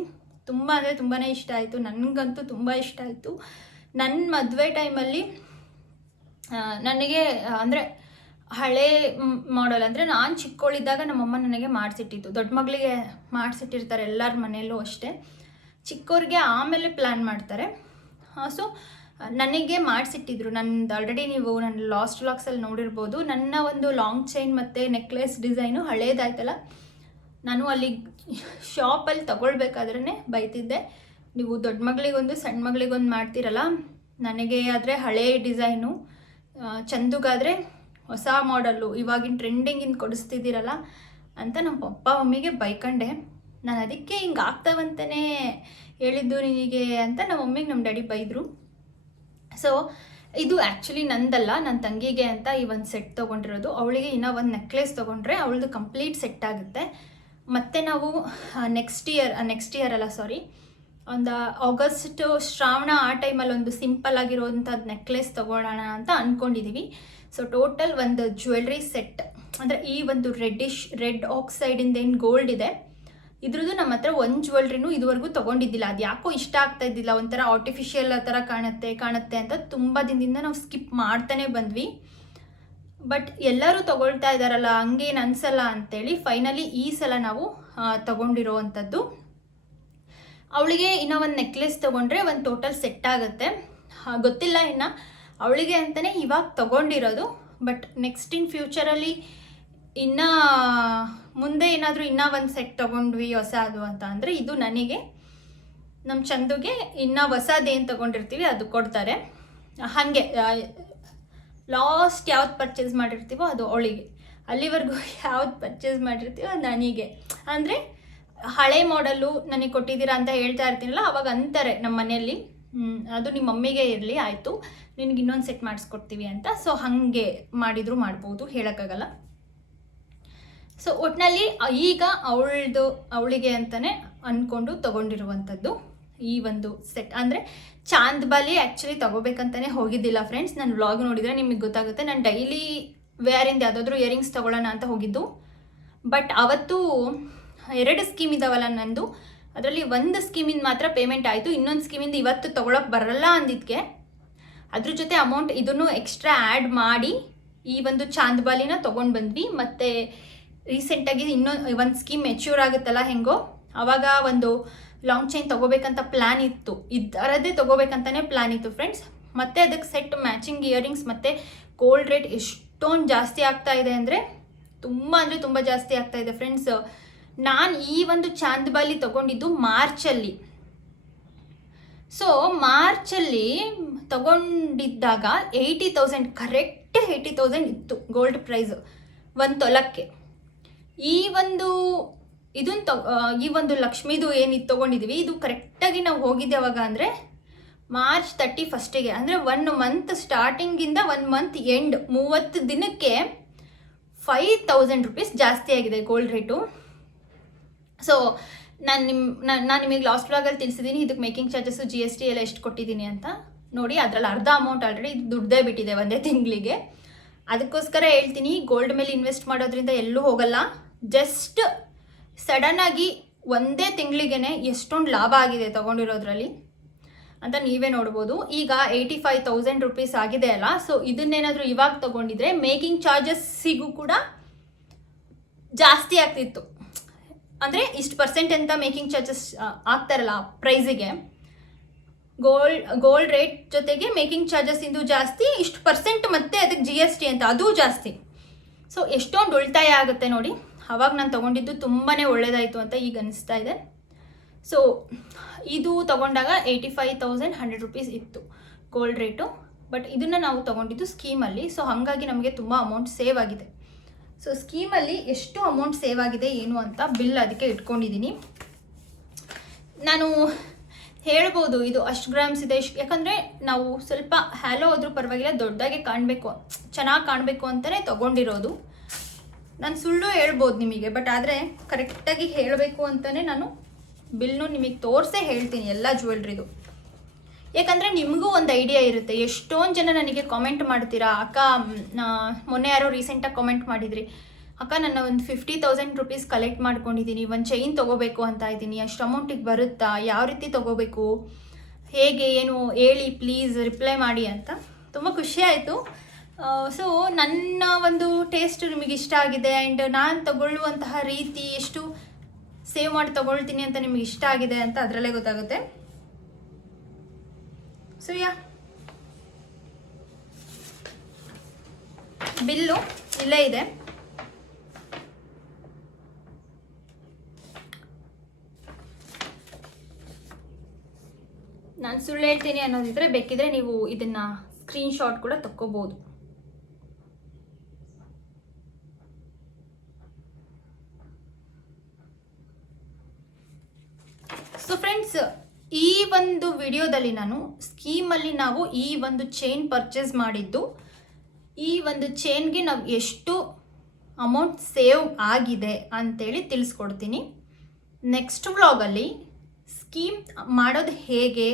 ತುಂಬ ಅಂದರೆ ತುಂಬಾ ಇಷ್ಟ ಆಯಿತು, ನನಗಂತೂ ತುಂಬ ಇಷ್ಟ ಆಯಿತು. ನನ್ನ ಮದುವೆ ಟೈಮಲ್ಲಿ ನನಗೆ ಅಂದರೆ ಹಳೆ ಮಾಡೆಲ್ ಅಂದರೆ ನಾನು ಚಿಕ್ಕವಳಿದ್ದಾಗ ನಮ್ಮಮ್ಮ ನನಗೆ ಮಾಡಿಸಿಟ್ಟಿತ್ತು. ದೊಡ್ಡ ಮಗಳಿಗೆ ಮಾಡಿಸಿಟ್ಟಿರ್ತಾರೆ ಎಲ್ಲರ ಮನೆಯಲ್ಲೂ ಅಷ್ಟೇ, ಚಿಕ್ಕವ್ರಿಗೆ ಆಮೇಲೆ ಪ್ಲ್ಯಾನ್ ಮಾಡ್ತಾರೆ. ಸೊ ನನಗೆ ಮಾಡಿಸಿಟ್ಟಿದ್ರು. ನನ್ನದು ಆಲ್ರೆಡಿ ನೀವು ನನ್ನ ಲಾಸ್ಟ್ ವ್ಲಾಗ್ಸಲ್ಲಿ ನೋಡಿರ್ಬೋದು. ನನ್ನ ಒಂದು ಲಾಂಗ್ ಚೈನ್ ಮತ್ತು ನೆಕ್ಲೆಸ್ ಡಿಸೈನು ಹಳೇದಾಯ್ತಲ್ಲ, ನಾನು ಅಲ್ಲಿ ಶಾಪಲ್ಲಿ ತೊಗೊಳ್ಬೇಕಾದ್ರೇ ಬೈತಿದ್ದೆ, ನೀವು ದೊಡ್ಡ ಮಗಳಿಗೊಂದು ಸಣ್ಣ ಮಗಳಿಗೊಂದು ಮಾಡ್ತೀರಲ್ಲ, ನನಗೆ ಆದರೆ ಹಳೇ ಡಿಸೈನು, ಚಂದುಗಾದರೆ ಹೊಸ ಮಾಡಲ್ಲು, ಇವಾಗಿನ ಟ್ರೆಂಡಿಂಗಿಂದ ಕೊಡಿಸ್ತಿದ್ದೀರಲ್ಲ ಅಂತ ನಮ್ಮ ಪಪ್ಪ ಮಮ್ಮಿಗೆ ಬೈಕಂಡೆ. ನಾನು ಅದಕ್ಕೆ ಹಿಂಗೆ ಆಗ್ತಾವಂತಲೇ ಹೇಳಿದ್ದು ನಿನಗೆ ಅಂತ ನಮ್ಮ ಮಮ್ಮಿಗೆ ನಮ್ಮ ಡ್ಯಾಡಿ ಬೈದರು. ಸೊ ಇದು ಆ್ಯಕ್ಚುಲಿ ನಂದಲ್ಲ, ನನ್ನ ತಂಗಿಗೆ ಅಂತ ಈ ಒಂದು ಸೆಟ್ ತೊಗೊಂಡಿರೋದು. ಅವಳಿಗೆ ಇನ್ನೂ ಒಂದು ನೆಕ್ಲೆಸ್ ತೊಗೊಂಡ್ರೆ ಅವಳದು ಕಂಪ್ಲೀಟ್ ಸೆಟ್ ಆಗುತ್ತೆ. ಮತ್ತು ನಾವು ನೆಕ್ಸ್ಟ್ ಇಯರ್ ಅಲ್ಲ ಸಾರಿ, ಒಂದು ಆಗಸ್ಟ್ ಶ್ರಾವಣ ಆ ಟೈಮಲ್ಲಿ ಒಂದು ಸಿಂಪಲ್ ಆಗಿರೋವಂಥದ್ದು ನೆಕ್ಲೆಸ್ ತೊಗೊಳ್ಳೋಣ ಅಂತ ಅಂದ್ಕೊಂಡಿದ್ದೀವಿ. ಸೊ ಟೋಟಲ್ ಒಂದು ಜ್ಯುವೆಲ್ರಿ ಸೆಟ್, ಅಂದರೆ ಈ ಒಂದು ರೆಡ್ ಆಕ್ಸೈಡಿಂದ ಏನು ಗೋಲ್ಡ್ ಇದೆ ಇದ್ರದ್ದು ನಮ್ಮ ಹತ್ರ ಒಂದು ಜ್ಯುವೆಲ್ರಿನೂ ಇದುವರೆಗೂ ತೊಗೊಂಡಿದ್ದಿಲ್ಲ. ಅದು ಯಾಕೋ ಇಷ್ಟ ಆಗ್ತಾ ಇದ್ದಿಲ್ಲ, ಒಂಥರ ಆರ್ಟಿಫಿಷಿಯಲ್ ಆ ಥರ ಕಾಣುತ್ತೆ ಅಂತ ತುಂಬ ದಿನದಿಂದ ನಾವು ಸ್ಕಿಪ್ ಮಾಡ್ತಾನೆ ಬಂದ್ವಿ. ಬಟ್ ಎಲ್ಲರೂ ತೊಗೊಳ್ತಾ ಇದ್ದಾರಲ್ಲ, ಹಂಗೇನು ಅನಿಸಲ್ಲ ಅಂಥೇಳಿ ಫೈನಲಿ ಈ ಸಲ ನಾವು ತೊಗೊಂಡಿರೋ ಅಂಥದ್ದು. ಅವಳಿಗೆ ಇನ್ನೂ ಒಂದು ನೆಕ್ಲೆಸ್ ತೊಗೊಂಡ್ರೆ ಒಂದು ಟೋಟಲ್ ಸೆಟ್ ಆಗುತ್ತೆ. ಗೊತ್ತಿಲ್ಲ ಇನ್ನು, ಅವಳಿಗೆ ಅಂತಲೇ ಇವಾಗ ತೊಗೊಂಡಿರೋದು. ಬಟ್ ನೆಕ್ಸ್ಟ್ ಇನ್ ಫ್ಯೂಚರಲ್ಲಿ ಇನ್ನೂ ಮುಂದೆ ಏನಾದರೂ ಇನ್ನೂ ಒಂದು ಸೆಟ್ ತೊಗೊಂಡ್ವಿ ಹೊಸದು ಅಂತ ಅಂದರೆ ಇದು ನನಗೆ, ನಮ್ಮ ಚಂದುಗೆ ಇನ್ನೂ ಹೊಸದೇನು ತೊಗೊಂಡಿರ್ತೀವಿ ಅದು ಕೊಡ್ತಾರೆ. ಹಾಗೆ ಲಾಸ್ಟ್ ಯಾವ್ದು ಪರ್ಚೇಸ್ ಮಾಡಿರ್ತೀವೋ ಅದು ಅವಳಿಗೆ, ಅಲ್ಲಿವರೆಗೂ ಯಾವ್ದು ಪರ್ಚೇಸ್ ಮಾಡಿರ್ತೀವೋ ಅದು ನನಗೆ. ಅಂದರೆ ಹಳೆ ಮಾಡೆಲ್ಲು ನನಗೆ ಕೊಟ್ಟಿದ್ದೀರಾ ಅಂತ ಹೇಳ್ತಾ ಇರ್ತೀನಲ್ಲ, ಅವಾಗ ಅಂತಾರೆ ನಮ್ಮ ಮನೆಯಲ್ಲಿ, ಅದು ನಿಮ್ಮ ಮಮ್ಮಿಗೆ ಇರಲಿ ಆಯಿತು, ನಿನಗೆ ಇನ್ನೊಂದು ಸೆಟ್ ಮಾಡಿಸ್ಕೊಡ್ತೀವಿ ಅಂತ. ಸೊ ಹಾಗೆ ಮಾಡಿದರೂ ಮಾಡ್ಬೋದು, ಹೇಳೋಕ್ಕಾಗಲ್ಲ. ಸೊ ಒಟ್ಟಿನಲ್ಲಿ ಈಗ ಅವಳಿಗೆ ಅಂತಲೇ ಅಂದ್ಕೊಂಡು ತೊಗೊಂಡಿರುವಂಥದ್ದು ಈ ಒಂದು ಸೆಟ್. ಅಂದರೆ ಚಾಂದ್ಬಾಲಿ ಆ್ಯಕ್ಚುಲಿ ತೊಗೋಬೇಕಂತಲೇ ಹೋಗಿದ್ದಿಲ್ಲ ಫ್ರೆಂಡ್ಸ್. ನಾನು ವ್ಲಾಗ್ ನೋಡಿದರೆ ನಿಮಗೆ ಗೊತ್ತಾಗುತ್ತೆ. ನಾನು ಡೈಲಿ ವೇರಿಂದ ಯಾವುದಾದ್ರೂ ಇಯರಿಂಗ್ಸ್ ತೊಗೊಳ್ಳೋಣ ಅಂತ ಹೋಗಿದ್ದು. ಬಟ್ ಅವತ್ತು 2 ಸ್ಕೀಮ್ ಇದ್ದಾವಲ್ಲ ನಂದು, ಅದರಲ್ಲಿ ಒಂದು ಸ್ಕೀಮಿಂದ ಮಾತ್ರ ಪೇಮೆಂಟ್ ಆಯಿತು, ಇನ್ನೊಂದು ಸ್ಕೀಮಿಂದ ಇವತ್ತು ತೊಗೊಳಕ್ಕೆ ಬರಲ್ಲ ಅಂದಿದ್ದಕ್ಕೆ ಅದ್ರ ಜೊತೆ ಅಮೌಂಟ್ ಇದನ್ನು ಎಕ್ಸ್ಟ್ರಾ ಆ್ಯಡ್ ಮಾಡಿ ಈ ಒಂದು ಚಾಂದ್ಬಾಲಿನ ತೊಗೊಂಡು ಬಂದ್ವಿ. ಮತ್ತು ರೀಸೆಂಟಾಗಿ ಒಂದು ಸ್ಕೀಮ್ ಮೆಚ್ಯೂರ್ ಆಗುತ್ತಲ್ಲ ಹೆಂಗೋ, ಆವಾಗ ಒಂದು ಲಾಂಗ್ ಚೈನ್ ತೊಗೋಬೇಕಂತ ಪ್ಲ್ಯಾನ್ ಇತ್ತು, ಇದರದ್ದೇ ತೊಗೋಬೇಕಂತಲೇ ಪ್ಲ್ಯಾನ್ ಇತ್ತು ಫ್ರೆಂಡ್ಸ್. ಮತ್ತು ಅದಕ್ಕೆ ಸೆಟ್ ಮ್ಯಾಚಿಂಗ್ ಇಯರಿಂಗ್ಸ್ ಮತ್ತು ಗೋಲ್ಡ್ ರೇಟ್ ಎಷ್ಟೊಂದು ಜಾಸ್ತಿ ಆಗ್ತಾ ಇದೆ ಅಂದರೆ ತುಂಬ ಜಾಸ್ತಿ ಆಗ್ತಾ ಇದೆ ಫ್ರೆಂಡ್ಸ್. ನಾನು ಈ ಒಂದು ಚಾಂದ್ಬಾಲಿ ತೊಗೊಂಡಿದ್ದು ಮಾರ್ಚಲ್ಲಿ. ಸೊ ಮಾರ್ಚಲ್ಲಿ ತೊಗೊಂಡಿದ್ದಾಗ 80,000 ಕರೆಕ್ಟ್ 80,000 ಇತ್ತು ಗೋಲ್ಡ್ ಪ್ರೈಸು ಒಂದು ತೊಲಕ್ಕೆ. ಈ ಒಂದು ಲಕ್ಷ್ಮೀದು ಏನಿತ್ತು ತೊಗೊಂಡಿದ್ವಿ, ಇದು ಕರೆಕ್ಟಾಗಿ ನಾವು ಹೋಗಿದ್ದೆ ಅವಾಗ ಅಂದರೆ ಮಾರ್ಚ್ 31ಗೆ, ಅಂದರೆ 1 ಮಂತ್ ಸ್ಟಾರ್ಟಿಂಗಿಂದ 1 ಮಂತ್ ಎಂಡ್ 30 ದಿನಕ್ಕೆ 5,000 ರೂಪೀಸ್ ಜಾಸ್ತಿ ಆಗಿದೆ ಗೋಲ್ಡ್ ರೇಟು. ಸೊ ನಾನು ನಿಮಗೆ ಲಾಸ್ಟ್ ವ್ಲಾಗಲ್ಲಿ ತಿಳಿಸಿದ್ದೀನಿ ಇದಕ್ಕೆ ಮೇಕಿಂಗ್ ಚಾರ್ಜಸ್ಸು GST ಎಲ್ಲ ಎಷ್ಟು ಕೊಟ್ಟಿದ್ದೀನಿ ಅಂತ ನೋಡಿ. ಅದರಲ್ಲಿ ಅರ್ಧ ಅಮೌಂಟ್ ಆಲ್ರೆಡಿ ದುಡ್ಡೇ ಬಿಟ್ಟಿದೆ ಒಂದೇ ತಿಂಗಳಿಗೆ. ಅದಕ್ಕೋಸ್ಕರ ಹೇಳ್ತೀನಿ, ಗೋಲ್ಡ್ ಮೇಲೆ ಇನ್ವೆಸ್ಟ್ ಮಾಡೋದ್ರಿಂದ ಎಲ್ಲೂ ಹೋಗಲ್ಲ. ಜಸ್ಟ್ ಸಡನ್ನಾಗಿ ಒಂದೇ ತಿಂಗಳಿಗೇ ಎಷ್ಟೊಂದು ಲಾಭ ಆಗಿದೆ ತೊಗೊಂಡಿರೋದ್ರಲ್ಲಿ ಅಂತ ನೀವೇ ನೋಡ್ಬೋದು. ಈಗ 85,000 ರೂಪೀಸ್ ಆಗಿದೆ ಅಲ್ಲ. ಸೊ ಇದನ್ನೇನಾದರೂ ಇವಾಗ ತೊಗೊಂಡಿದ್ರೆ ಮೇಕಿಂಗ್ ಚಾರ್ಜಸ್ಸಿಗೂ ಕೂಡ ಜಾಸ್ತಿ ಆಗ್ತಿತ್ತು. ಅಂದರೆ ಇಷ್ಟು ಪರ್ಸೆಂಟ್ ಅಂತ ಮೇಕಿಂಗ್ ಚಾರ್ಜಸ್ ಆಗ್ತಾರಲ್ಲ ಪ್ರೈಸಿಗೆ, ಗೋಲ್ಡ್ ರೇಟ್ ಜೊತೆಗೆ ಮೇಕಿಂಗ್ ಚಾರ್ಜಸ್ ಇಂದು ಜಾಸ್ತಿ, ಇಷ್ಟು ಪರ್ಸೆಂಟ್ ಮತ್ತು ಅದಕ್ಕೆ GST ಅಂತ ಅದು ಜಾಸ್ತಿ. ಸೊ ಎಷ್ಟೊಂದು ಉಳಿತಾಯ ಆಗುತ್ತೆ ನೋಡಿ. ಆವಾಗ ನಾನು ತೊಗೊಂಡಿದ್ದು ತುಂಬಾ ಒಳ್ಳೆಯದಾಯಿತು ಅಂತ ಈಗ ಅನಿಸ್ತಾ ಇದೆ. ಸೊ ಇದು ತೊಗೊಂಡಾಗ 85,100 ರೂಪೀಸ್ ಇತ್ತು ಗೋಲ್ಡ್ ರೇಟು. ಬಟ್ ಇದನ್ನು ನಾವು ತೊಗೊಂಡಿದ್ದು ಸ್ಕೀಮಲ್ಲಿ. ಸೊ ಹಾಗಾಗಿ ನಮಗೆ ತುಂಬ ಅಮೌಂಟ್ ಸೇವ್ ಆಗಿದೆ. ಸೊ ಸ್ಕೀಮಲ್ಲಿ ಎಷ್ಟು ಅಮೌಂಟ್ ಸೇವ್ ಆಗಿದೆ ಏನು ಅಂತ ಬಿಲ್ ಅದಕ್ಕೆ ಇಟ್ಕೊಂಡಿದ್ದೀನಿ. ನಾನು ಹೇಳ್ಬೋದು ಇದು ಅಷ್ಟು ಗ್ರಾಮ್ಸ್ ಇದೆ ಯಾಕಂದರೆ ನಾವು ಸ್ವಲ್ಪ ಹ್ಯಾಲೋ ಹೋದ್ರೂ ಪರವಾಗಿಲ್ಲ, ದೊಡ್ಡದಾಗೆ ಕಾಣಬೇಕು, ಚೆನ್ನಾಗಿ ಕಾಣಬೇಕು ಅಂತಲೇ ತೊಗೊಂಡಿರೋದು. ನಾನು ಸುಳ್ಳು ಹೇಳ್ಬೋದು ನಿಮಗೆ, ಬಟ್ ಆದರೆ ಕರೆಕ್ಟಾಗಿ ಹೇಳಬೇಕು ಅಂತಲೇ ನಾನು ಬಿಲ್ನು ನಿಮಗೆ ತೋರಿಸೇ ಹೇಳ್ತೀನಿ ಎಲ್ಲ ಜ್ಯುವೆಲ್ರಿದು. ಯಾಕಂದರೆ ನಿಮಗೂ ಒಂದು ಐಡಿಯಾ ಇರುತ್ತೆ. ಎಷ್ಟೊಂದು ಜನ ನನಗೆ ಕಾಮೆಂಟ್ ಮಾಡ್ತೀರಾ, ಅಕ್ಕ ಮೊನ್ನೆ ಯಾರೋ ರೀಸೆಂಟಾಗಿ ಕಾಮೆಂಟ್ ಮಾಡಿದ್ರಿ, ಅಕ್ಕ ನನ್ನ ಒಂದು 50,000 ರುಪೀಸ್ ಕಲೆಕ್ಟ್ ಮಾಡ್ಕೊಂಡಿದ್ದೀನಿ, ಒಂದು ಚೈನ್ ತೊಗೋಬೇಕು ಅಂತ ಇದ್ದೀನಿ, ಅಷ್ಟು ಅಮೌಂಟಿಗೆ ಬರುತ್ತಾ, ಯಾವ ರೀತಿ ತೊಗೋಬೇಕು, ಹೇಗೆ ಏನು ಹೇಳಿ ಪ್ಲೀಸ್ ರಿಪ್ಲೈ ಮಾಡಿ ಅಂತ. ತುಂಬ ಖುಷಿ ಆಯಿತು. ಸೊ ನನ್ನ ಒಂದು ಟೇಸ್ಟ್ ನಿಮಗೆ ಇಷ್ಟ ಆಗಿದೆ ಆ್ಯಂಡ್ ನಾನು ತಗೊಳ್ಳುವಂತಹ ರೀತಿ ಎಷ್ಟು ಸೇವ್ ಮಾಡಿ ತೊಗೊಳ್ತೀನಿ ಅಂತ ನಿಮಗೆ ಇಷ್ಟ ಆಗಿದೆ ಅಂತ ಅದರಲ್ಲೇ ಗೊತ್ತಾಗುತ್ತೆ. ಸೊ ಬಿಲ್ಲು ಇಲ್ಲೇ ಇದೆ. ನಾನು ಸುಳ್ಳು ಹೇಳ್ತೀನಿ ಅನ್ನೋದಿದ್ರೆ ಬೇಕಿದ್ರೆ ನೀವು ಇದನ್ನ ಸ್ಕ್ರೀನ್ಶಾಟ್ ಕೂಡ ತಕ್ಕೋಬಹುದು. ಸೊ ಫ್ರೆಂಡ್ಸ್, ಈ ಒಂದು ವಿಡಿಯೋದಲ್ಲಿ ನಾನು ಸ್ಕೀಮಲ್ಲಿ ನಾವು ಈ ಒಂದು ಚೈನ್ ಪರ್ಚೇಸ್ ಮಾಡಿದ್ದು, ಈ ಒಂದು ಚೈನ್ಗೆ ನಾವು ಎಷ್ಟು ಅಮೌಂಟ್ ಸೇವ್ ಆಗಿದೆ ಅಂತೇಳಿ ತಿಳಿಸ್ಕೊಡ್ತೀನಿ. ನೆಕ್ಸ್ಟ್ ವ್ಲಾಗಲ್ಲಿ ಸ್ಕೀಮ್ ಮಾಡೋದು ಹೇಗೆ,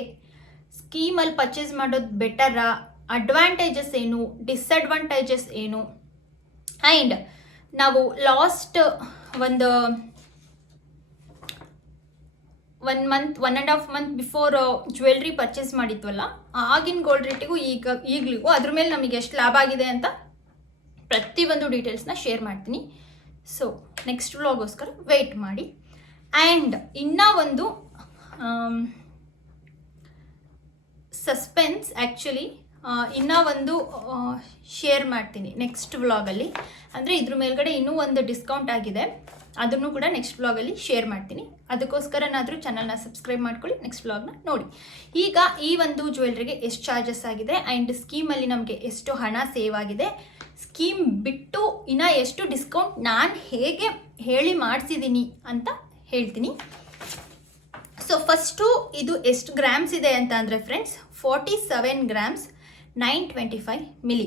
ಸ್ಕೀಮಲ್ಲಿ ಪರ್ಚೇಸ್ ಮಾಡೋದು ಬೆಟರಾ, ಅಡ್ವಾಂಟೇಜಸ್ ಏನು, ಡಿಸ್ಅಡ್ವಾಂಟೇಜಸ್ ಏನು, ಆ್ಯಂಡ್ ನಾವು ಲಾಸ್ಟ್ ಒಂದು 1.5 ಮಂತ್ ಬಿಫೋರ್ ಜ್ಯುವೆಲ್ರಿ ಪರ್ಚೇಸ್ ಮಾಡಿದ್ವಲ್ಲ, ಆಗಿನ ಗೋಲ್ಡ್ ರೇಟಿಗೂ ಈಗಲಿಗೂ ಅದ್ರ ಮೇಲೆ ನಮಗೆ ಎಷ್ಟು ಲಾಭ ಆಗಿದೆ ಅಂತ ಪ್ರತಿಯೊಂದು ಡೀಟೇಲ್ಸ್ನ ಶೇರ್ ಮಾಡ್ತೀನಿ. ಸೊ ನೆಕ್ಸ್ಟ್ ವ್ಲಾಗೋಸ್ಕರ ವೆಯ್ಟ್ ಮಾಡಿ. ಆ್ಯಂಡ್ ಇನ್ನೂ ಒಂದು ಸಸ್ಪೆನ್ಸ್ ಆ್ಯಕ್ಚುಲಿ ಇನ್ನೂ ಒಂದು ಶೇರ್ ಮಾಡ್ತೀನಿ ನೆಕ್ಸ್ಟ್ ವ್ಲಾಗಲ್ಲಿ. ಅಂದರೆ ಇದ್ರ ಮೇಲ್ಗಡೆ ಇನ್ನೂ ಒಂದು ಡಿಸ್ಕೌಂಟ್ ಆಗಿದೆ, ಅದನ್ನು ಕೂಡ ನೆಕ್ಸ್ಟ್ ವ್ಲಾಗಲ್ಲಿ ಶೇರ್ ಮಾಡ್ತೀನಿ. ಅದಕ್ಕೋಸ್ಕರನಾದರೂ ಚಾನಲ್ನ ಸಬ್ಸ್ಕ್ರೈಬ್ ಮಾಡ್ಕೊಳ್ಳಿ, ನೆಕ್ಸ್ಟ್ ವ್ಲಾಗ್ನ ನೋಡಿ. ಈಗ ಈ ಒಂದು ಜ್ಯುವೆಲ್ರಿಗೆ ಎಷ್ಟು ಚಾರ್ಜಸ್ ಆಗಿದೆ ಆ್ಯಂಡ್ ಸ್ಕೀಮಲ್ಲಿ ನಮಗೆ ಎಷ್ಟು ಹಣ ಸೇವ್ ಆಗಿದೆ, ಸ್ಕೀಮ್ ಬಿಟ್ಟು ಇನ್ನೂ ಎಷ್ಟು ಡಿಸ್ಕೌಂಟ್ ನಾನು ಹೇಗೆ ಹೇಳಿ ಮಾಡಿಸಿದ್ದೀನಿ ಅಂತ ಹೇಳ್ತೀನಿ. ಸೊ ಫಸ್ಟು ಇದು ಎಷ್ಟು ಗ್ರಾಮ್ಸ್ ಇದೆ ಅಂತ ಅಂದರೆ ಫ್ರೆಂಡ್ಸ್, 47 ಗ್ರಾಮ್ಸ್ 925 ಮಿಲಿ.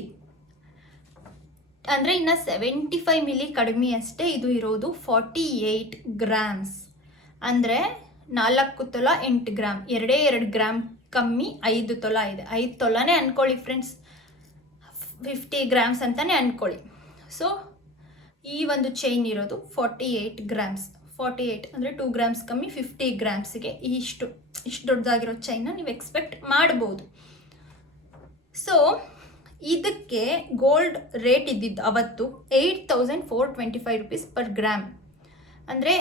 ಅಂದರೆ ಇನ್ನು 75 ಮಿಲಿ ಕಡಿಮೆ ಅಷ್ಟೇ ಇದು ಇರೋದು. 48 ಗ್ರಾಮ್ಸ್ ಅಂದರೆ 4 ತೊಲ 8 ಗ್ರಾಮ್, 2 ಗ್ರಾಮ್ ಕಮ್ಮಿ 5 ತೊಲ ಇದೆ. 5 ತೊಲನೇ ಅಂದ್ಕೊಳ್ಳಿ ಫ್ರೆಂಡ್ಸ್, 50 ಗ್ರಾಮ್ಸ್ ಅಂತಲೇ ಅಂದ್ಕೊಳ್ಳಿ. ಸೊ ಈ ಒಂದು ಚೈನ್ ಇರೋದು 48 ಗ್ರಾಮ್ಸ್. 48 ಅಂದರೆ 2 ಗ್ರಾಮ್ಸ್ ಕಮ್ಮಿ 50 ಗ್ರಾಮ್ಸಿಗೆ ಇಷ್ಟು ದೊಡ್ಡದಾಗಿರೋ ಚೈನ್ನ ನೀವು ಎಕ್ಸ್ಪೆಕ್ಟ್ ಮಾಡ್ಬೋದು. ಸೊ ಇದಕ್ಕೆ ಗೋಲ್ಡ್ ರೇಟ್ ಇದ್ದಿದ್ದು ಅವತ್ತು 8,425 ರುಪೀಸ್ ಪರ್ ಗ್ರಾಮ್, ಅಂದರೆ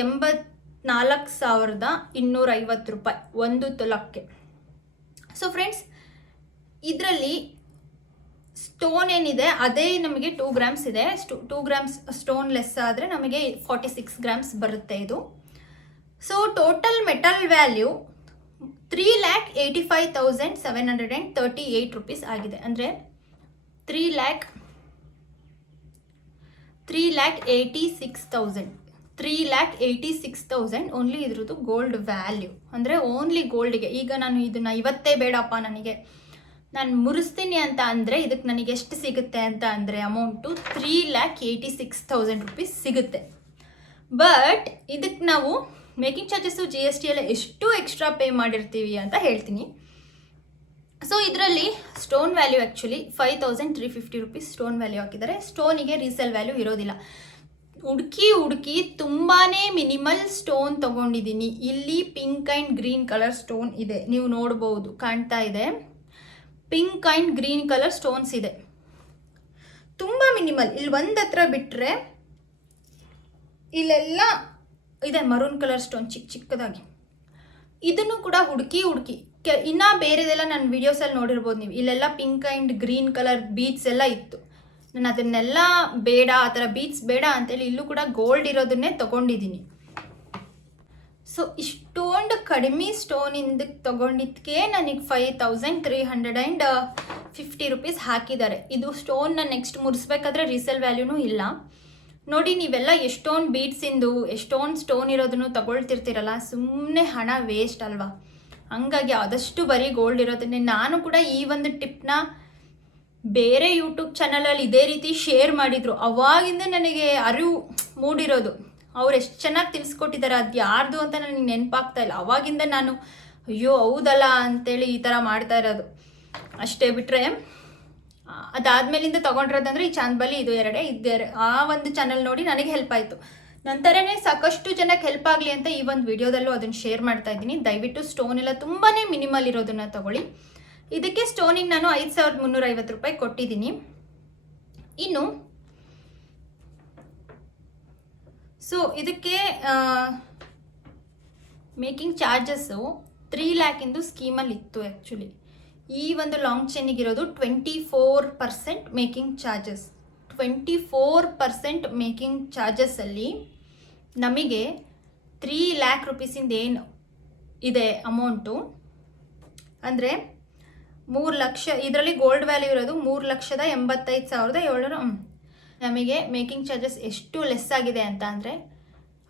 84,250 ರೂಪಾಯಿ 1 ತೊಲಕ್ಕೆ. ಸೊ ಫ್ರೆಂಡ್ಸ್, ಇದರಲ್ಲಿ ಸ್ಟೋನ್ ಏನಿದೆ ಅದೇ ನಮಗೆ 2 ಗ್ರಾಮ್ಸ್ ಇದೆ. 2 ಗ್ರಾಮ್ಸ್ ಸ್ಟೋನ್ ಲೆಸ್ ಆದರೆ ನಮಗೆ 46 ಗ್ರಾಮ್ಸ್ ಬರುತ್ತೆ ಇದು. So total metal value 3,85,738 rupees ಆಗಿದೆ. ಅಂದರೆ 3,86,000 ಓನ್ಲಿ ಇದ್ರದ್ದು ಗೋಲ್ಡ್ ವ್ಯಾಲ್ಯೂ. ಅಂದರೆ ಓನ್ಲಿ ಗೋಲ್ಡಿಗೆ. ಈಗ ನಾನು ಇದನ್ನು ಇವತ್ತೇ ಬೇಡಪ್ಪ, ನಾನು ಮುರಿಸ್ತೀನಿ ಅಂತ ಅಂದರೆ ಇದಕ್ಕೆ ನನಗೆ ಎಷ್ಟು ಸಿಗುತ್ತೆ ಅಂತ ಅಂದರೆ ಅಮೌಂಟು 3,86,000 ರುಪೀಸ್ ಸಿಗುತ್ತೆ. ಬಟ್ ಇದಕ್ಕೆ ನಾವು ಮೇಕಿಂಗ್ ಚಾರ್ಜಸ್ಸು GST ಎಲ್ಲ ಎಷ್ಟು ಎಕ್ಸ್ಟ್ರಾ ಪೇ ಮಾಡಿರ್ತೀವಿ ಅಂತ ಹೇಳ್ತೀನಿ. ಸೊ ಇದರಲ್ಲಿ stone value actually 5,350 rupees stone value ಹಾಕಿದ್ದಾರೆ. ಸ್ಟೋನಿಗೆ ರೀಸೇಲ್ ವ್ಯಾಲ್ಯೂ ಇರೋದಿಲ್ಲ. ಹುಡುಕಿ ತುಂಬಾ ಮಿನಿಮಲ್ ಸ್ಟೋನ್ ತೊಗೊಂಡಿದ್ದೀನಿ. ಇಲ್ಲಿ pink and green colour stone ಇದೆ, ನೀವು ನೋಡ್ಬೋದು, ಕಾಣ್ತಾ ಇದೆ. Pink and green colour stones ಇದೆ, ತುಂಬ ಮಿನಿಮಲ್. ಇಲ್ಲಿ ಒಂದು ಹತ್ರ ಬಿಟ್ಟರೆ ಇಲ್ಲೆಲ್ಲ ಇದೆ ಮರೂನ್ ಕಲರ್ ಸ್ಟೋನ್ ಚಿಕ್ಕದಾಗಿ. ಇದನ್ನು ಕೂಡ ಹುಡುಕಿ ಇನ್ನೂ ಬೇರೆದೆಲ್ಲ ನನ್ನ ವೀಡಿಯೋಸಲ್ಲಿ ನೋಡಿರ್ಬೋದು ನೀವು. ಇಲ್ಲೆಲ್ಲ pink and green colour beads ಎಲ್ಲ ಇತ್ತು. ನಾನು ಅದನ್ನೆಲ್ಲ ಬೇಡ, ಆ ಥರ ಬೀಡ್ಸ್ ಬೇಡ ಅಂತೇಳಿ ಇಲ್ಲೂ ಕೂಡ ಗೋಲ್ಡ್ ಇರೋದನ್ನೇ ತೊಗೊಂಡಿದ್ದೀನಿ. ಸೊ ಇಷ್ಟೊಂದು ಕಡಿಮೆ ಸ್ಟೋನಿಂದ ತೊಗೊಂಡಿದ್ದಕ್ಕೆ ನನಗೆ 5,350 50 ರುಪೀಸ್ ಹಾಕಿದ್ದಾರೆ. ಇದು ಸ್ಟೋನ್ನ ನೆಕ್ಸ್ಟ್ ಮುರಿಸ್ಬೇಕಾದ್ರೆ ರೀಸೇಲ್ ವ್ಯಾಲ್ಯೂನೂ ಇಲ್ಲ. ನೋಡಿ, ನೀವೆಲ್ಲ ಎಷ್ಟೊಂದು ಬೀಡ್ಸಿಂದು ಎಷ್ಟೊಂದು ಸ್ಟೋನ್ ಇರೋದನ್ನು ತಗೊಳ್ತಿರ್ತೀರಲ್ಲ, ಸುಮ್ಮನೆ ಹಣ ವೇಸ್ಟ್ ಅಲ್ವಾ. ಹಂಗಾಗಿ ಆದಷ್ಟು ಬರೀ ಗೋಲ್ಡ್ ಇರೋದನ್ನೇ. ನಾನು ಕೂಡ ಈ ಒಂದು ಟಿಪ್ನ ಬೇರೆ ಯೂಟ್ಯೂಬ್ ಚಾನಲಲ್ಲಿ ಇದೇ ರೀತಿ ಶೇರ್ ಮಾಡಿದರು. ಅವಾಗಿಂದ ನನಗೆ ಅರಿವು ಮೂಡಿರೋದು. ಅವ್ರು ಎಷ್ಟು ಚೆನ್ನಾಗಿ ತಿಳಿಸ್ಕೊಟ್ಟಿದ್ದಾರೆ, ಅದು ಯಾರ್ದು ಅಂತ ನನಗೆ ನೆನಪಾಗ್ತಾ ಇಲ್ಲ. ಅವಾಗಿಂದ ನಾನು ಅಯ್ಯೋ ಹೌದಲ್ಲ ಅಂತೇಳಿ ಈ ಥರ ಮಾಡ್ತಾ ಇರೋದು ಅಷ್ಟೇ. ಬಿಟ್ಟರೆ ಅದಾದಮೇಲಿಂದ ತೊಗೊಂಡಿರೋದಂದರೆ ಈ ಚಾಂದ್ಬಲಿ ಇದು ಎರಡೇ ಆ ಒಂದು ಚಾನಲ್ ನೋಡಿ ನನಗೆ ಹೆಲ್ಪ್ ಆಯಿತು. ನಂತರನೇ ಸಾಕಷ್ಟು ಜನಕ್ಕೆ ಹೆಲ್ಪ್ ಆಗಲಿ ಅಂತ ಈ ಒಂದು ವಿಡಿಯೋದಲ್ಲೂ ಅದನ್ನು ಶೇರ್ ಮಾಡ್ತಾ ಇದ್ದೀನಿ. ದಯವಿಟ್ಟು ಸ್ಟೋನ್ ಎಲ್ಲ ತುಂಬಾ ಮಿನಿಮಲ್ ಇರೋದನ್ನು ತಗೊಳ್ಳಿ. ಇದಕ್ಕೆ ಸ್ಟೋನಿಗೆ ನಾನು 5350 ರೂಪಾಯಿ ಕೊಟ್ಟಿದ್ದೀನಿ. ಇನ್ನು ಸೊ ಇದಕ್ಕೆ ಮೇಕಿಂಗ್ ಚಾರ್ಜಸ್ಸು 3 ಲ್ಯಾಕಿಂದು ಸ್ಕೀಮಲ್ಲಿ ಇತ್ತು. ಆ್ಯಕ್ಚುಲಿ ಈ ಒಂದು ಲಾಂಗ್ ಚೈನಿಗಿರೋದು 24% ಮೇಕಿಂಗ್ ಚಾರ್ಜಸ್. 24% ಮೇಕಿಂಗ್ ಚಾರ್ಜಸ್ಸಲ್ಲಿ ನಮಗೆ 3 ಲ್ಯಾಕ್ ರುಪೀಸಿಂದ ಏನು ಇದೆ ಅಮೌಂಟು ಅಂದರೆ 3 ಲಕ್ಷ. ಇದರಲ್ಲಿ ಗೋಲ್ಡ್ ವ್ಯಾಲ್ಯೂ ಇರೋದು 3,85,700. ನಮಗೆ ಮೇಕಿಂಗ್ ಚಾರ್ಜಸ್ ಎಷ್ಟು ಲೆಸ್ ಆಗಿದೆ ಅಂತ ಅಂದರೆ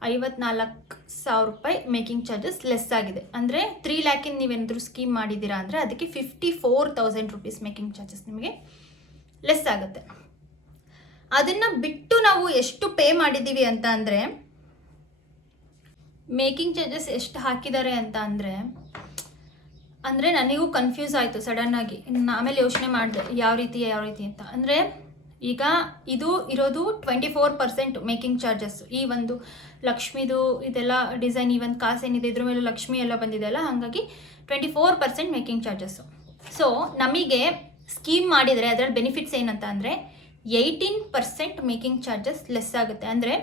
54,000 ರೂಪಾಯಿ ಮೇಕಿಂಗ್ ಚಾರ್ಜಸ್ ಲೆಸ್ ಆಗಿದೆ. ಅಂದರೆ 3 ಲ್ಯಾಕಿಂದ ನೀವೇನಾದರೂ ಸ್ಕೀಮ್ ಮಾಡಿದ್ದೀರಾ ಅಂದರೆ ಅದಕ್ಕೆ 54,000 ರುಪೀಸ್ ಮೇಕಿಂಗ್ ಚಾರ್ಜಸ್ ನಿಮಗೆ ಲೆಸ್ ಆಗುತ್ತೆ. ಅದನ್ನು ಬಿಟ್ಟು ನಾವು ಎಷ್ಟು ಪೇ ಮಾಡಿದ್ದೀವಿ ಅಂತ ಅಂದರೆ, ಮೇಕಿಂಗ್ ಚಾರ್ಜಸ್ ಎಷ್ಟು ಹಾಕಿದ್ದಾರೆ ಅಂತ ಅಂದರೆ ನನಗೂ ಕನ್ಫ್ಯೂಸ್ ಆಯಿತು ಸಡನ್ನಾಗಿ. ಆಮೇಲೆ ಯೋಚನೆ ಮಾಡಿದೆ ಯಾವ ರೀತಿ ಅಂತ. ಅಂದರೆ ಈಗ ಇದು ಇರೋದು 24% ಮೇಕಿಂಗ್ ಚಾರ್ಜಸ್. ಈ ಒಂದು ಲಕ್ಷ್ಮಿದು ಇದೆಲ್ಲ ಡಿಸೈನ್, ಈ ಒಂದು ಕಾಸೇನಿದೆ ಇದ್ರ ಮೇಲೆ ಲಕ್ಷ್ಮಿ ಎಲ್ಲ ಬಂದಿದೆ ಅಲ್ಲ, ಹಾಗಾಗಿ 24% ಮೇಕಿಂಗ್ ಚಾರ್ಜಸ್ಸು. ಸೊ ನಮಗೆ ಸ್ಕೀಮ್ ಮಾಡಿದರೆ ಅದರಲ್ಲಿ ಬೆನಿಫಿಟ್ಸ್ ಏನಂತ ಅಂದರೆ 18% ಮೇಕಿಂಗ್ ಚಾರ್ಜಸ್ ಲೆಸ್ ಆಗುತ್ತೆ. ಅಂದರೆ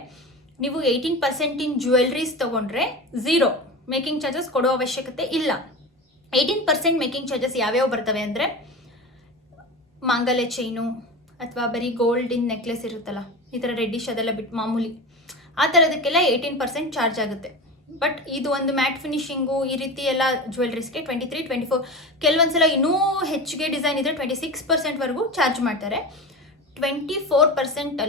ನೀವು 18% ಇನ್ ಜ್ಯುವೆಲ್ರೀಸ್ ತೊಗೊಂಡ್ರೆ 0 ಮೇಕಿಂಗ್ ಚಾರ್ಜಸ್ ಕೊಡೋ ಅವಶ್ಯಕತೆ ಇಲ್ಲ. 18% ಮೇಕಿಂಗ್ ಚಾರ್ಜಸ್ ಯಾವ್ಯಾವ ಬರ್ತವೆ ಅಂದರೆ ಮಾಂಗಲ್ಯ ಚೈನು ಅಥವಾ ಬರೀ ಗೋಲ್ಡಿನ ನೆಕ್ಲೆಸ್ ಇರುತ್ತಲ್ಲ, ಈ ಥರ ರೆಡ್ಡಿಶ್ ಅದೆಲ್ಲ ಬಿಟ್ಟು ಮಾಮೂಲಿ ಆ ಥರದಕ್ಕೆಲ್ಲ 18% ಚಾರ್ಜ್ ಆಗುತ್ತೆ. ಬಟ್ ಇದು ಒಂದು ಮ್ಯಾಟ್ ಫಿನಿಶಿಂಗು ಈ ರೀತಿ ಎಲ್ಲ ಜ್ಯುವೆಲ್ರೀಸ್ಗೆ 23, 24, ಕೆಲವೊಂದ್ಸಲ ಇನ್ನೂ ಹೆಚ್ಚಿಗೆ ಡಿಸೈನ್ ಇದ್ದರೆ 26%ವರೆಗೂ ಚಾರ್ಜ್ ಮಾಡ್ತಾರೆ. 24%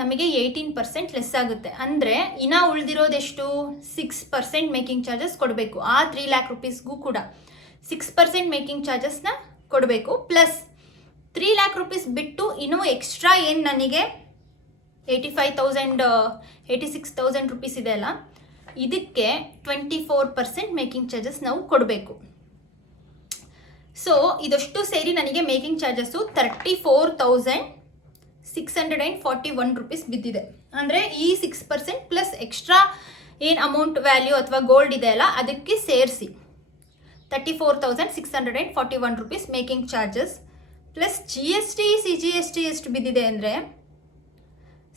ನಮಗೆ 18% ಲೆಸ್ ಆಗುತ್ತೆ. ಅಂದರೆ ಇನ್ನೂ ಉಳಿದಿರೋದೆಷ್ಟು 6% ಮೇಕಿಂಗ್ ಚಾರ್ಜಸ್ ಕೊಡಬೇಕು. ಆ 3 ಲ್ಯಾಕ್ ರುಪೀಸ್ಗೂ ಕೂಡ 6% ಮೇಕಿಂಗ್ ಚಾರ್ಜಸ್ನ ಕೊಡಬೇಕು. ಪ್ಲಸ್ 3 ಲ್ಯಾಕ್ ರುಪೀಸ್ ಬಿಟ್ಟು ಇನ್ನೂ ಎಕ್ಸ್ಟ್ರಾ ಏನು ನನಗೆ 86,000 ರುಪೀಸ್ ಇದೆ ಅಲ್ಲ, ಇದಕ್ಕೆ 24% ಮೇಕಿಂಗ್ ಚಾರ್ಜಸ್ ನಾವು ಕೊಡಬೇಕು. ಸೊ ಇದಷ್ಟು ಸೇರಿ ನನಗೆ ಮೇಕಿಂಗ್ ಚಾರ್ಜಸ್ಸು 34,641 ರುಪೀಸ್ ಬಿದ್ದಿದೆ. ಅಂದರೆ ಈ 6% ಪ್ಲಸ್ ಎಕ್ಸ್ಟ್ರಾ ಏನು ಅಮೌಂಟ್ ವ್ಯಾಲ್ಯೂ ಅಥವಾ ಗೋಲ್ಡ್ ಇದೆ ಅಲ್ಲ ಅದಕ್ಕೆ ಸೇರಿಸಿ 34,641 rupees making charges plus GST CGST ಎಷ್ಟು ಬಿದ್ದಿದೆ ಅಂದರೆ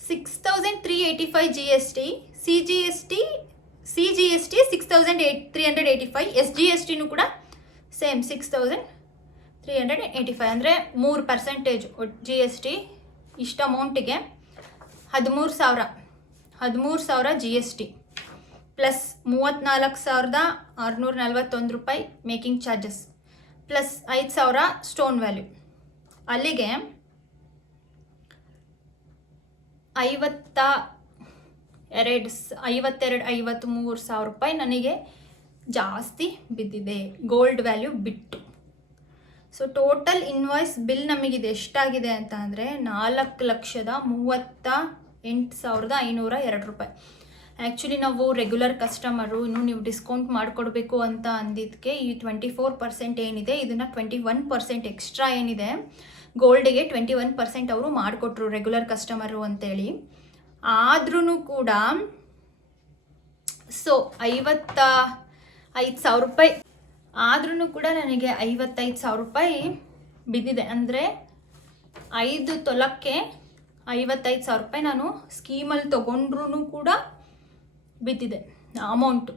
6,385 GST, CGST 6,385, SGSTನೂ ಕೂಡ ಸೇಮ್ 6,385. ಅಂದರೆ 3% GST. ಇಷ್ಟು ಅಮೌಂಟಿಗೆ 13,000 GST ಪ್ಲಸ್ 34,641 ರೂಪಾಯಿ making charges plus 5,000 stone value. ಅಲ್ಲಿಗೆ 53,000 ರೂಪಾಯಿ ನನಗೆ ಜಾಸ್ತಿ ಬಿದ್ದಿದೆ ಗೋಲ್ಡ್ ವ್ಯಾಲ್ಯೂ ಬಿಟ್ಟು. ಸೊ ಟೋಟಲ್ ಇನ್ವಾಯ್ಸ್ ಬಿಲ್ ನಮಗಿದೆ ಎಷ್ಟಾಗಿದೆ ಅಂತ ಅಂದರೆ 4,38,502 ರೂಪಾಯಿ. ಆ್ಯಕ್ಚುಲಿ ನಾವು ರೆಗ್ಯುಲರ್ ಕಸ್ಟಮರು, ಇನ್ನು ನೀವು ಡಿಸ್ಕೌಂಟ್ ಮಾಡಿಕೊಡ್ಬೇಕು ಅಂತ ಅಂದಿದ್ದಕ್ಕೆ ಈ 24% ಏನಿದೆ ಇದನ್ನು 21% ಎಕ್ಸ್ಟ್ರಾ ಏನಿದೆ ಗೋಲ್ಡಿಗೆ 21% ಅವರು ಮಾಡಿಕೊಟ್ರು ರೆಗ್ಯುಲರ್ ಕಸ್ಟಮರು ಅಂತೇಳಿ. ಆದ್ರೂ ಕೂಡ ಸೊ 55,000 ರೂಪಾಯಿ ಆದ್ರೂ ಕೂಡ ನನಗೆ 55,000 ರೂಪಾಯಿ ಬಿದ್ದಿದೆ. ಅಂದರೆ 5 ತೊಲಕ್ಕೆ 55,000 ರೂಪಾಯಿ ನಾನು ಸ್ಕೀಮಲ್ಲಿ ತೊಗೊಂಡ್ರೂ ಕೂಡ ಬಿದ್ದಿದೆ ಅಮೌಂಟು.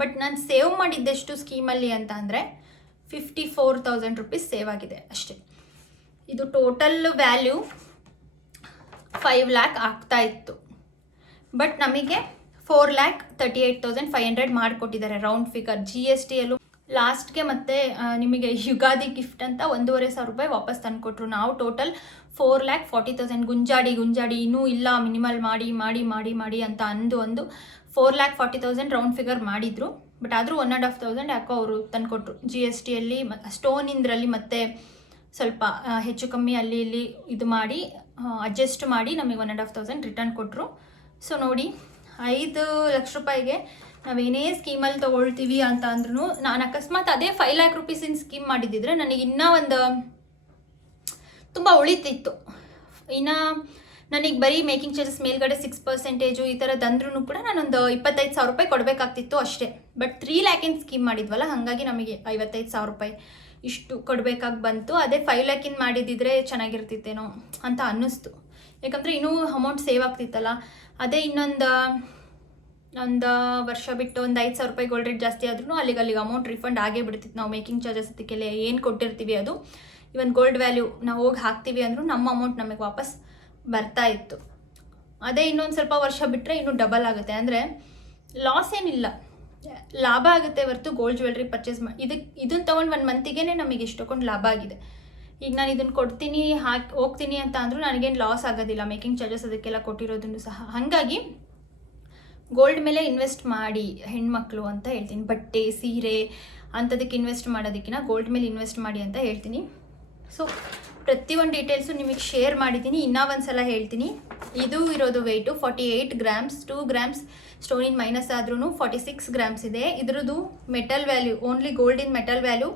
ಬಟ್ ನಾನು ಸೇವ್ ಮಾಡಿದ್ದೆಷ್ಟು ಸ್ಕೀಮಲ್ಲಿ ಅಂತ ಅಂದರೆ 54,000 ರುಪೀಸ್ ಸೇವ್ ಆಗಿದೆ ಅಷ್ಟೇ. ಇದು ಟೋಟಲ್ ವ್ಯಾಲ್ಯೂ 5 ಲ್ಯಾಕ್ ಆಗ್ತಾ ಇತ್ತು. ಬಟ್ ನಮಗೆ 4,38,500 ಮಾಡಿಕೊಟ್ಟಿದ್ದಾರೆ ರೌಂಡ್ ಫಿಗರ್. GSTಯಲ್ಲೂ ಲಾಸ್ಟ್ಗೆ ಮತ್ತೆ ನಿಮಗೆ ಯುಗಾದಿ ಗಿಫ್ಟ್ ಅಂತ 1,500,000 ರೂಪಾಯಿ ವಾಪಸ್ ತಂದುಕೊಟ್ರು. ನಾವು ಟೋಟಲ್ 4,40,000 ಗುಂಜಾಡಿ ಇನ್ನೂ ಇಲ್ಲ ಮಿನಿಮಲ್ ಮಾಡಿ ಅಂತ ಒಂದು 4,40,000 ರೌಂಡ್ ಫಿಗರ್ ಮಾಡಿದರು. ಬಟ್ ಆದರೂ 1,500,000 ಯಾಕೋ ಅವರು ತಂದುಕೊಟ್ರು. GSTಯಲ್ಲಿ ಸ್ಟೋನಿಂದ್ರಲ್ಲಿ ಮತ್ತೆ ಸ್ವಲ್ಪ ಹೆಚ್ಚು ಕಮ್ಮಿ ಅಲ್ಲಿ ಇಲ್ಲಿ ಇದು ಮಾಡಿ ಅಡ್ಜಸ್ಟ್ ಮಾಡಿ ನಮಗೆ 1,500,000 ರಿಟರ್ನ್ ಕೊಟ್ಟರು. ಸೊ ನೋಡಿ, 5 ಲಕ್ಷ ರೂಪಾಯಿಗೆ ನಾವೇನೇ ಸ್ಕೀಮಲ್ಲಿ ತೊಗೊಳ್ತೀವಿ ಅಂತ ಅಂದ್ರೂ, ನಾನು ಅಕಸ್ಮಾತ್ ಅದೇ 5 lakh ರೂಪೀಸಿನ ಸ್ಕೀಮ್ ಮಾಡಿದ್ದಿದ್ರೆ ನನಗೆ ಇನ್ನೂ ಒಂದು ತುಂಬ ಉಳಿತಿತ್ತು. ಇನ್ನು ನನಗೆ ಬರೀ ಮೇಕಿಂಗ್ ಚಾರ್ಜಸ್ ಮೇಲ್ಗಡೆ 6% ಈ ಥರದ್ದು ಕೂಡ ನಾನೊಂದು 25,000 ರೂಪಾಯಿ ಕೊಡಬೇಕಾಗ್ತಿತ್ತು ಅಷ್ಟೇ. ಬಟ್ 3 lakhಿನ ಸ್ಕೀಮ್ ಮಾಡಿದ್ವಲ್ಲ, ಹಾಗಾಗಿ ನಮಗೆ 55,000 ರೂಪಾಯಿ ಇಷ್ಟು ಕೊಡಬೇಕಾಗಿ ಬಂತು. ಅದೇ 5 lakhಿನ ಮಾಡಿದ್ದಿದ್ರೆ ಚೆನ್ನಾಗಿರ್ತಿತ್ತೇನೋ ಅಂತ ಅನ್ನಿಸ್ತು. ಯಾಕಂದರೆ ಇನ್ನೂ ಅಮೌಂಟ್ ಸೇವ್ ಆಗ್ತಿತ್ತಲ್ಲ. ಅದೇ ಇನ್ನೊಂದು ವರ್ಷ ಬಿಟ್ಟು ಒಂದು 5,000 ರೂಪಾಯಿ ಗೋಲ್ಡ್ ರೇಟ್ ಜಾಸ್ತಿ ಆದ್ರೂ ಅಲ್ಲಿಗೆ ಅಮೌಂಟ್ ರಿಫಂಡ್ ಆಗೇ ಬಿಡ್ತಿತ್ತು. ನಾವು ಮೇಕಿಂಗ್ ಚಾರ್ಜಸ್ ಅದಕ್ಕೆಲ್ಲ ಏನು ಕೊಟ್ಟಿರ್ತೀವಿ ಅದು ಇವನ್ ಗೋಲ್ಡ್ ವ್ಯಾಲ್ಯೂ ನಾವು ಹೋಗಿ ಹಾಕ್ತೀವಿ ಅಂದರೂ ನಮ್ಮ ಅಮೌಂಟ್ ನಮಗೆ ವಾಪಸ್ ಬರ್ತಾ ಇತ್ತು. ಅದೇ ಇನ್ನೊಂದು ಸ್ವಲ್ಪ ವರ್ಷ ಬಿಟ್ಟರೆ ಇನ್ನೂ ಡಬಲ್ ಆಗುತ್ತೆ. ಅಂದರೆ ಲಾಸ್ ಏನಿಲ್ಲ, ಲಾಭ ಆಗುತ್ತೆ ಹೊರತು ಗೋಲ್ಡ್ ಜ್ಯುವೆಲ್ರಿ ಪರ್ಚೇಸ್ ಇದನ್ನು ತೊಗೊಂಡು 1 ಮಂತಿಗೆ ನಮಗೆ ಎಷ್ಟೊಂದು ಲಾಭ ಆಗಿದೆ. ಈಗ ನಾನು ಇದನ್ನು ಕೊಡ್ತೀನಿ ಹೋಗ್ತೀನಿ ಅಂತ ಅಂದರೂ ನನಗೇನು ಲಾಸ್ ಆಗೋದಿಲ್ಲ, ಮೇಕಿಂಗ್ ಚಾರ್ಜಸ್ ಅದಕ್ಕೆಲ್ಲ ಕೊಟ್ಟಿರೋದನ್ನು ಸಹ. ಹಾಗಾಗಿ ಗೋಲ್ಡ್ ಮೇಲೆ ಇನ್ವೆಸ್ಟ್ ಮಾಡಿ ಹೆಣ್ಮಕ್ಳು ಅಂತ ಹೇಳ್ತೀನಿ. ಬಟ್ಟೆ ಸೀರೆ ಅಂಥದಕ್ಕೆ ಇನ್ವೆಸ್ಟ್ ಮಾಡೋದಕ್ಕಿಂತ ಗೋಲ್ಡ್ ಮೇಲೆ ಇನ್ವೆಸ್ಟ್ ಮಾಡಿ ಅಂತ ಹೇಳ್ತೀನಿ. ಸೊ ಪ್ರತಿಯೊಂದು ಡೀಟೇಲ್ಸು ನಿಮಗೆ ಶೇರ್ ಮಾಡಿದ್ದೀನಿ. ಇನ್ನೂ ಒಂದು ಸಲ ಹೇಳ್ತೀನಿ, ಇದು ಇರೋದು ವೆಯ್ಟು 48 grams, 2 grams ಸ್ಟೋನಿನ ಮೈನಸ್ ಆದ್ರೂ 46 grams ಇದೆ. ಇದ್ರದ್ದು ಮೆಟಲ್ ವ್ಯಾಲ್ಯೂ, ಓನ್ಲಿ ಗೋಲ್ಡಿನ ಮೆಟಲ್ ವ್ಯಾಲ್ಯೂ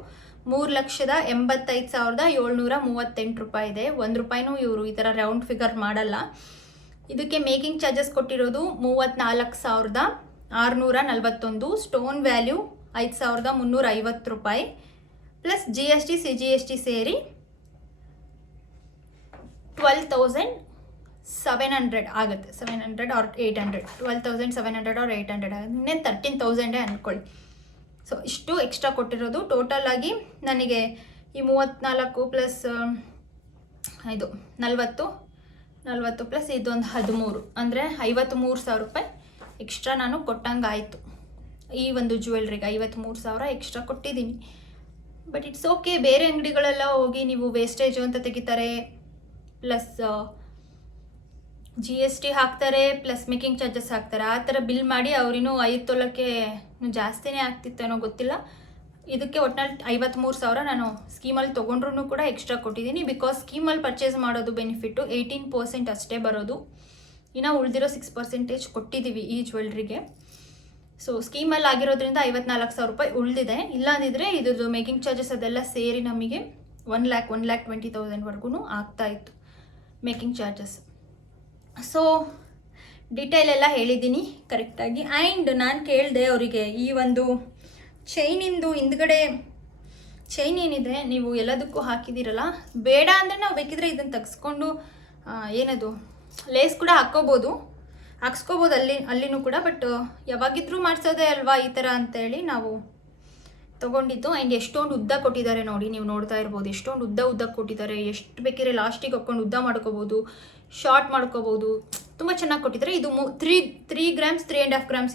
3,85,738 ರೂಪಾಯಿ ಇದೆ. 1 ರೂಪಾಯಿನೂ ಇವರು ಈ ಥರ ರೌಂಡ್ ಫಿಗರ್ ಮಾಡಲ್ಲ. ಇದಕ್ಕೆ ಮೇಕಿಂಗ್ ಚಾರ್ಜಸ್ ಕೊಟ್ಟಿರೋದು 34,641. ಸ್ಟೋನ್ ವ್ಯಾಲ್ಯೂ 5,350 ರೂಪಾಯಿ ಪ್ಲಸ್ GST CGST ಸೇರಿ 12,700 ಆಗುತ್ತೆ. 700 or 800, 12,700 or 800 ಆಗುತ್ತೆ. ಇನ್ನೇನು 13,000 ಅಂದ್ಕೊಳ್ಳಿ. ಸೊ ಇಷ್ಟು ಎಕ್ಸ್ಟ್ರಾ ಕೊಟ್ಟಿರೋದು. ಟೋಟಲ್ ಆಗಿ ನನಗೆ ಈ 34 ಪ್ಲಸ್ ಇದು 40 ಪ್ಲಸ್ ಇದೊಂದು 13, ಅಂದರೆ 53,000 ರೂಪಾಯಿ ಎಕ್ಸ್ಟ್ರಾ ನಾನು ಕೊಟ್ಟಂಗೆ ಆಯಿತು. ಈ ಒಂದು ಜ್ಯುವೆಲ್ರಿಗೆ 53,000 ಎಕ್ಸ್ಟ್ರಾ ಕೊಟ್ಟಿದ್ದೀನಿ. But it's okay. ಬೇರೆ ಅಂಗಡಿಗಳೆಲ್ಲ ಹೋಗಿ ನೀವು ವೇಸ್ಟೇಜು ಅಂತ ತೆಗಿತಾರೆ, ಪ್ಲಸ್ GST ಹಾಕ್ತಾರೆ, ಪ್ಲಸ್ ಮೇಕಿಂಗ್ ಚಾರ್ಜಸ್ ಹಾಕ್ತಾರೆ. ಆ ಥರ ಬಿಲ್ ಮಾಡಿ ಅವರಿನ್ನೂ 5 ತೊಲಕ್ಕೆ ಜಾಸ್ತಿನೇ ಆಗ್ತಿತ್ತೇನೋ ಗೊತ್ತಿಲ್ಲ. ಇದಕ್ಕೆ ಒಟ್ಟಿನಲ್ಲಿ 53,000 ನಾನು ಸ್ಕೀಮಲ್ಲಿ ತೊಗೊಂಡ್ರೂ ಕೂಡ ಎಕ್ಸ್ಟ್ರಾ ಕೊಟ್ಟಿದ್ದೀನಿ. ಬಿಕಾಸ್ ಸ್ಕೀಮಲ್ಲಿ ಪರ್ಚೇಸ್ ಮಾಡೋದು ಬೆನಿಫಿಟ್ಟು 18% ಅಷ್ಟೇ ಬರೋದು. ಇನ್ನು ಉಳಿದಿರೋ 6% ಕೊಟ್ಟಿದ್ದೀವಿ ಈ ಜ್ಯುವೆಲ್ರಿಗೆ. ಸೊ ಸ್ಕೀಮಲ್ಲಿ ಆಗಿರೋದ್ರಿಂದ 54,000 ರೂಪಾಯಿ ಉಳಿದಿದೆ. ಇಲ್ಲಾಂದಿದ್ರೆ ಇದ್ರದ್ದು ಮೇಕಿಂಗ್ ಚಾರ್ಜಸ್ ಅದೆಲ್ಲ ಸೇರಿ ನಮಗೆ 1,20,000 ಆಗ್ತಾಯಿತ್ತು ಮೇಕಿಂಗ್ ಚಾರ್ಜಸ್. ಸೊ ಡೀಟೇಲ್ ಎಲ್ಲ ಹೇಳಿದ್ದೀನಿ ಕರೆಕ್ಟಾಗಿ. ಆ್ಯಂಡ್ ನಾನು ಕೇಳಿದೆ ಅವರಿಗೆ, ಈ ಒಂದು ಚೈನಿಂದು ಹಿಂದ್ಗಡೆ ಚೈನ್ ಏನಿದೆ ನೀವು ಎಲ್ಲದಕ್ಕೂ ಹಾಕಿದ್ದೀರಲ್ಲ, ಬೇಡ ಅಂದರೆ ನಾವು ಬೇಕಿದ್ರೆ ಇದನ್ನು ತೆಗೆಸ್ಕೊಂಡು ಏನದು ಲೇಸ್ ಕೂಡ ಹಾಕ್ಸ್ಕೋಬೋದು ಅಲ್ಲಿನೂ ಕೂಡ. ಬಟ್ ಯಾವಾಗಿದ್ರೂ ಮಾಡಿಸೋದೇ ಅಲ್ವಾ ಈ ಥರ ಅಂತೇಳಿ ನಾವು ತೊಗೊಂಡಿದ್ದು. ಆ್ಯಂಡ್ ಎಷ್ಟೊಂದು ಉದ್ದ ಕೊಟ್ಟಿದ್ದಾರೆ ನೋಡಿ, ನೀವು ನೋಡ್ತಾ ಇರ್ಬೋದು. ಎಷ್ಟೊಂದು ಉದ್ದ ಕೊಟ್ಟಿದ್ದಾರೆ. ಎಷ್ಟು ಬೇಕಿದ್ರೆ ಲಾಸ್ಟಿಗೆ ಹಾಕ್ಕೊಂಡು ಉದ್ದ ಮಾಡ್ಕೋಬೋದು, ಶಾರ್ಟ್ ಮಾಡ್ಕೋಬೋದು. ತುಂಬ ಚೆನ್ನಾಗಿ ಕೊಟ್ಟಿದ್ದಾರೆ. ಇದು 3 grams 3.5 grams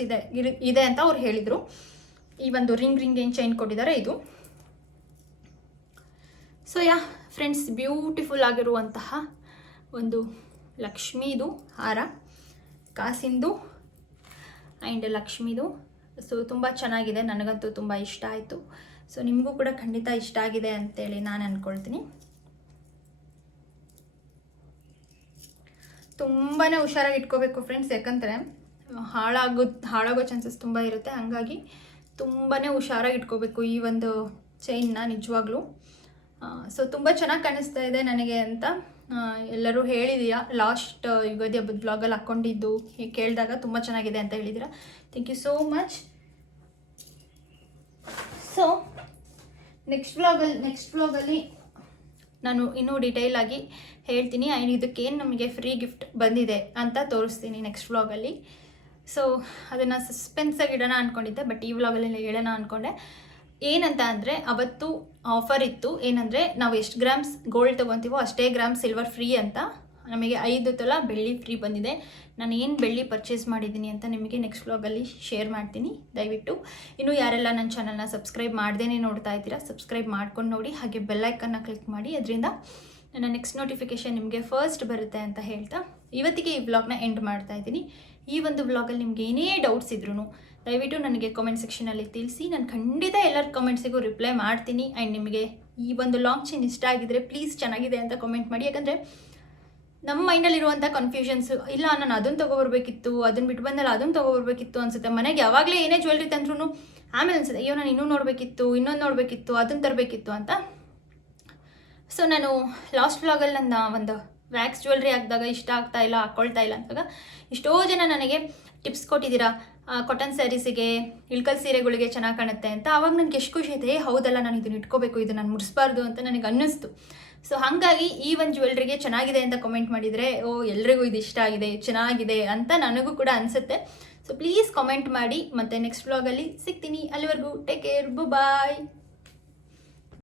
ಇದೆ ಅಂತ ಅವ್ರು ಹೇಳಿದರು. ಈ ಒಂದು ರಿಂಗ್ ಏನು ಚೈನ್ ಕೊಟ್ಟಿದ್ದಾರೆ ಇದು. ಸೊ ಫ್ರೆಂಡ್ಸ್, ಬ್ಯೂಟಿಫುಲ್ ಆಗಿರುವಂತಹ ಒಂದು ಲಕ್ಷ್ಮೀದು ಹಾರ, ಕಾಸಿಂದು ಆ್ಯಂಡ್ ಲಕ್ಷ್ಮೀದು. ಸೊ ತುಂಬ ಚೆನ್ನಾಗಿದೆ, ನನಗಂತೂ ತುಂಬ ಇಷ್ಟ ಆಯಿತು. ಸೊ ನಿಮಗೂ ಕೂಡ ಖಂಡಿತ ಇಷ್ಟ ಆಗಿದೆ ಅಂತೇಳಿ ನಾನು ಅಂದ್ಕೊಳ್ತೀನಿ. ತುಂಬಾ ಹುಷಾರಾಗಿ ಇಟ್ಕೋಬೇಕು ಫ್ರೆಂಡ್ಸ್, ಯಾಕಂದರೆ ಹಾಳಾಗೋ ಚಾನ್ಸಸ್ ತುಂಬ ಇರುತ್ತೆ. ಹಾಗಾಗಿ ತುಂಬಾ ಹುಷಾರಾಗಿ ಇಟ್ಕೋಬೇಕು ಈ ಒಂದು ಚೈನ್ನ ನಿಜವಾಗ್ಲೂ. ಸೊ ತುಂಬ ಚೆನ್ನಾಗಿ ಕಾಣಿಸ್ತಾ ಇದೆ ನನಗೆ ಅಂತ ಎಲ್ಲರೂ ಹೇಳಿದೀಯಾ. ಲಾಸ್ಟ್ ಯುಗಾದಿ ಹಬ್ಬದ ಬ್ಲಾಗಲ್ಲಿ ಹಾಕ್ಕೊಂಡಿದ್ದು ಕೇಳಿದಾಗ ತುಂಬ ಚೆನ್ನಾಗಿದೆ ಅಂತ ಹೇಳಿದ್ದೀರಾ. Thank you so much. So next ಬ್ಲಾಗಲ್ಲಿ ನಾನು ಇನ್ನೂ ಡೀಟೇಲ್ ಆಗಿ ಹೇಳ್ತೀನಿ. ಆ್ಯಂಡ್ ಇದಕ್ಕೇನು ನಮಗೆ ಫ್ರೀ ಗಿಫ್ಟ್ ಬಂದಿದೆ ಅಂತ ತೋರಿಸ್ತೀನಿ ನೆಕ್ಸ್ಟ್ ವ್ಲಾಗಲ್ಲಿ. ಸೊ ಅದನ್ನು ಸಸ್ಪೆನ್ಸಾಗಿ ಇಡೋಣ ಅಂದ್ಕೊಂಡಿದ್ದೆ, ಬಟ್ ಈ ವ್ಲಾಗಲ್ಲಿ ಹೇಳೋಣ ಅಂದ್ಕೊಂಡೆ. ಏನಂತ ಅಂದರೆ ಅವತ್ತು ಆಫರ್ ಇತ್ತು. ಏನಂದರೆ ನಾವು ಎಷ್ಟು ಗ್ರಾಮ್ಸ್ ಗೋಲ್ಡ್ ತೊಗೊತೀವೋ ಅಷ್ಟೇ ಗ್ರಾಮ್ ಸಿಲ್ವರ್ ಫ್ರೀ ಅಂತ ನಮಗೆ 5 ತೊಲ ಬೆಳ್ಳಿ ಫ್ರೀ ಬಂದಿದೆ. ನಾನು ಏನು ಬೆಳ್ಳಿ ಪರ್ಚೇಸ್ ಮಾಡಿದ್ದೀನಿ ಅಂತ ನಿಮಗೆ ನೆಕ್ಸ್ಟ್ ವ್ಲಾಗಲ್ಲಿ ಶೇರ್ ಮಾಡ್ತೀನಿ. ದಯವಿಟ್ಟು ಇನ್ನೂ ಯಾರೆಲ್ಲ ನನ್ನ ಚಾನಲ್ನ ಸಬ್ಸ್ಕ್ರೈಬ್ ಮಾಡ್ದೇ ನೋಡ್ತಾ ಇದ್ದೀರಾ, ಸಬ್ಸ್ಕ್ರೈಬ್ ಮಾಡ್ಕೊಂಡು ನೋಡಿ. ಹಾಗೆ ಬೆಲ್ಲೈಕನ್ನ ಕ್ಲಿಕ್ ಮಾಡಿ, ಅದರಿಂದ ನನ್ನ ನೆಕ್ಸ್ಟ್ ನೋಟಿಫಿಕೇಷನ್ ನಿಮಗೆ ಫಸ್ಟ್ ಬರುತ್ತೆ ಅಂತ ಹೇಳ್ತಾ ಇವತ್ತಿಗೆ ಈ ವ್ಲಾಗ್ನ ಎಂಡ್ ಮಾಡ್ತಾ ಇದ್ದೀನಿ. ಈ ಒಂದು ವ್ಲಾಗಲ್ಲಿ ನಿಮಗೆ ಏನೇ ಡೌಟ್ಸ್ ಇದ್ರೂ ದಯವಿಟ್ಟು ನನಗೆ ಕಾಮೆಂಟ್ ಸೆಕ್ಷನಲ್ಲಿ ತಿಳಿಸಿ. ನಾನು ಖಂಡಿತ ಎಲ್ಲರ ಕಮೆಂಟ್ಸಿಗೂ ರಿಪ್ಲೈ ಮಾಡ್ತೀನಿ. ಆ್ಯಂಡ್ ನಿಮಗೆ ಈ ಒಂದು ಲಾಂಗ್ ಚೈನ್ ಇಷ್ಟ ಆಗಿದ್ರೆ ಪ್ಲೀಸ್ ಚೆನ್ನಾಗಿದೆ ಅಂತ ಕಮೆಂಟ್ ಮಾಡಿ. ಯಾಕಂದರೆ ನಮ್ಮ ಮೈಂಡಲ್ಲಿರುವಂಥ ಕನ್ಫ್ಯೂಷನ್ಸು, ಇಲ್ಲ ನಾನು ಅದನ್ನು ತೊಗೊಬರ್ಬೇಕಿತ್ತು, ಅದನ್ನು ಬಿಟ್ಟು ಬಂದಲ್ಲ ಅದನ್ನು ತೊಗೊಬರ್ಬೇಕಿತ್ತು ಅನಿಸುತ್ತೆ. ಮನೆಗೆ ಯಾವಾಗಲೇ ಏನೇ ಜ್ಯುವೆಲ್ರಿ ತಂದ್ರೂ ಆಮೇಲೆ ಅನಿಸುತ್ತೆ ಅಯ್ಯೋ ನಾನು ಇನ್ನೂ ನೋಡಬೇಕಿತ್ತು, ಇನ್ನೊಂದು ನೋಡಬೇಕಿತ್ತು, ಅದನ್ನು ತರಬೇಕಿತ್ತು ಅಂತ. ಸೊ ನಾನು ಲಾಸ್ಟ್ ವ್ಲಾಗಲ್ಲಿ ನನ್ನ ಒಂದು ವ್ಯಾಕ್ಸ್ ಜ್ಯುವೆಲ್ರಿ ಹಾಕಿದಾಗ ಇಷ್ಟ ಆಗ್ತಾ ಇಲ್ಲ, ಹಾಕ್ಕೊಳ್ತಾ ಇಲ್ಲ ಅಂತಾಗ ಎಷ್ಟೋ ಜನ ನನಗೆ ಟಿಪ್ಸ್ ಕೊಟ್ಟಿದ್ದೀರಾ, ಕಾಟನ್ ಸ್ಯಾರೀಸಿಗೆ, ಇಳ್ಕಲ್ ಸೀರೆಗಳಿಗೆ ಚೆನ್ನಾಗಿ ಕಾಣುತ್ತೆ ಅಂತ. ಆವಾಗ ನನಗೆ ಎಷ್ಟು ಖುಷಿ ಆಯಿತು, ಹೌದಲ್ಲ ನಾನು ಇದನ್ನು ಇಟ್ಕೋಬೇಕು, ಇದು ನಾನು ಮುಡಿಸ್ಬಾರ್ದು ಅಂತ ನನಗೆ ಅನ್ನಿಸ್ತು. ಸೊ ಹಾಗಾಗಿ ಈ ಒಂದು ಜ್ಯುವೆಲ್ರಿಗೆ ಚೆನ್ನಾಗಿದೆ ಅಂತ ಕಮೆಂಟ್ ಮಾಡಿದರೆ ಎಲ್ರಿಗೂ ಇದು ಇಷ್ಟ ಆಗಿದೆ, ಚೆನ್ನಾಗಿದೆ ಅಂತ ನನಗೂ ಕೂಡ ಅನಿಸುತ್ತೆ. ಸೊ ಪ್ಲೀಸ್ ಕಾಮೆಂಟ್ ಮಾಡಿ. ಮತ್ತು ನೆಕ್ಸ್ಟ್ ವ್ಲಾಗಲ್ಲಿ ಸಿಗ್ತೀನಿ. ಅಲ್ಲಿವರೆಗೂ ಟೇಕ್ ಕೇರ್, ಬಾಯ್.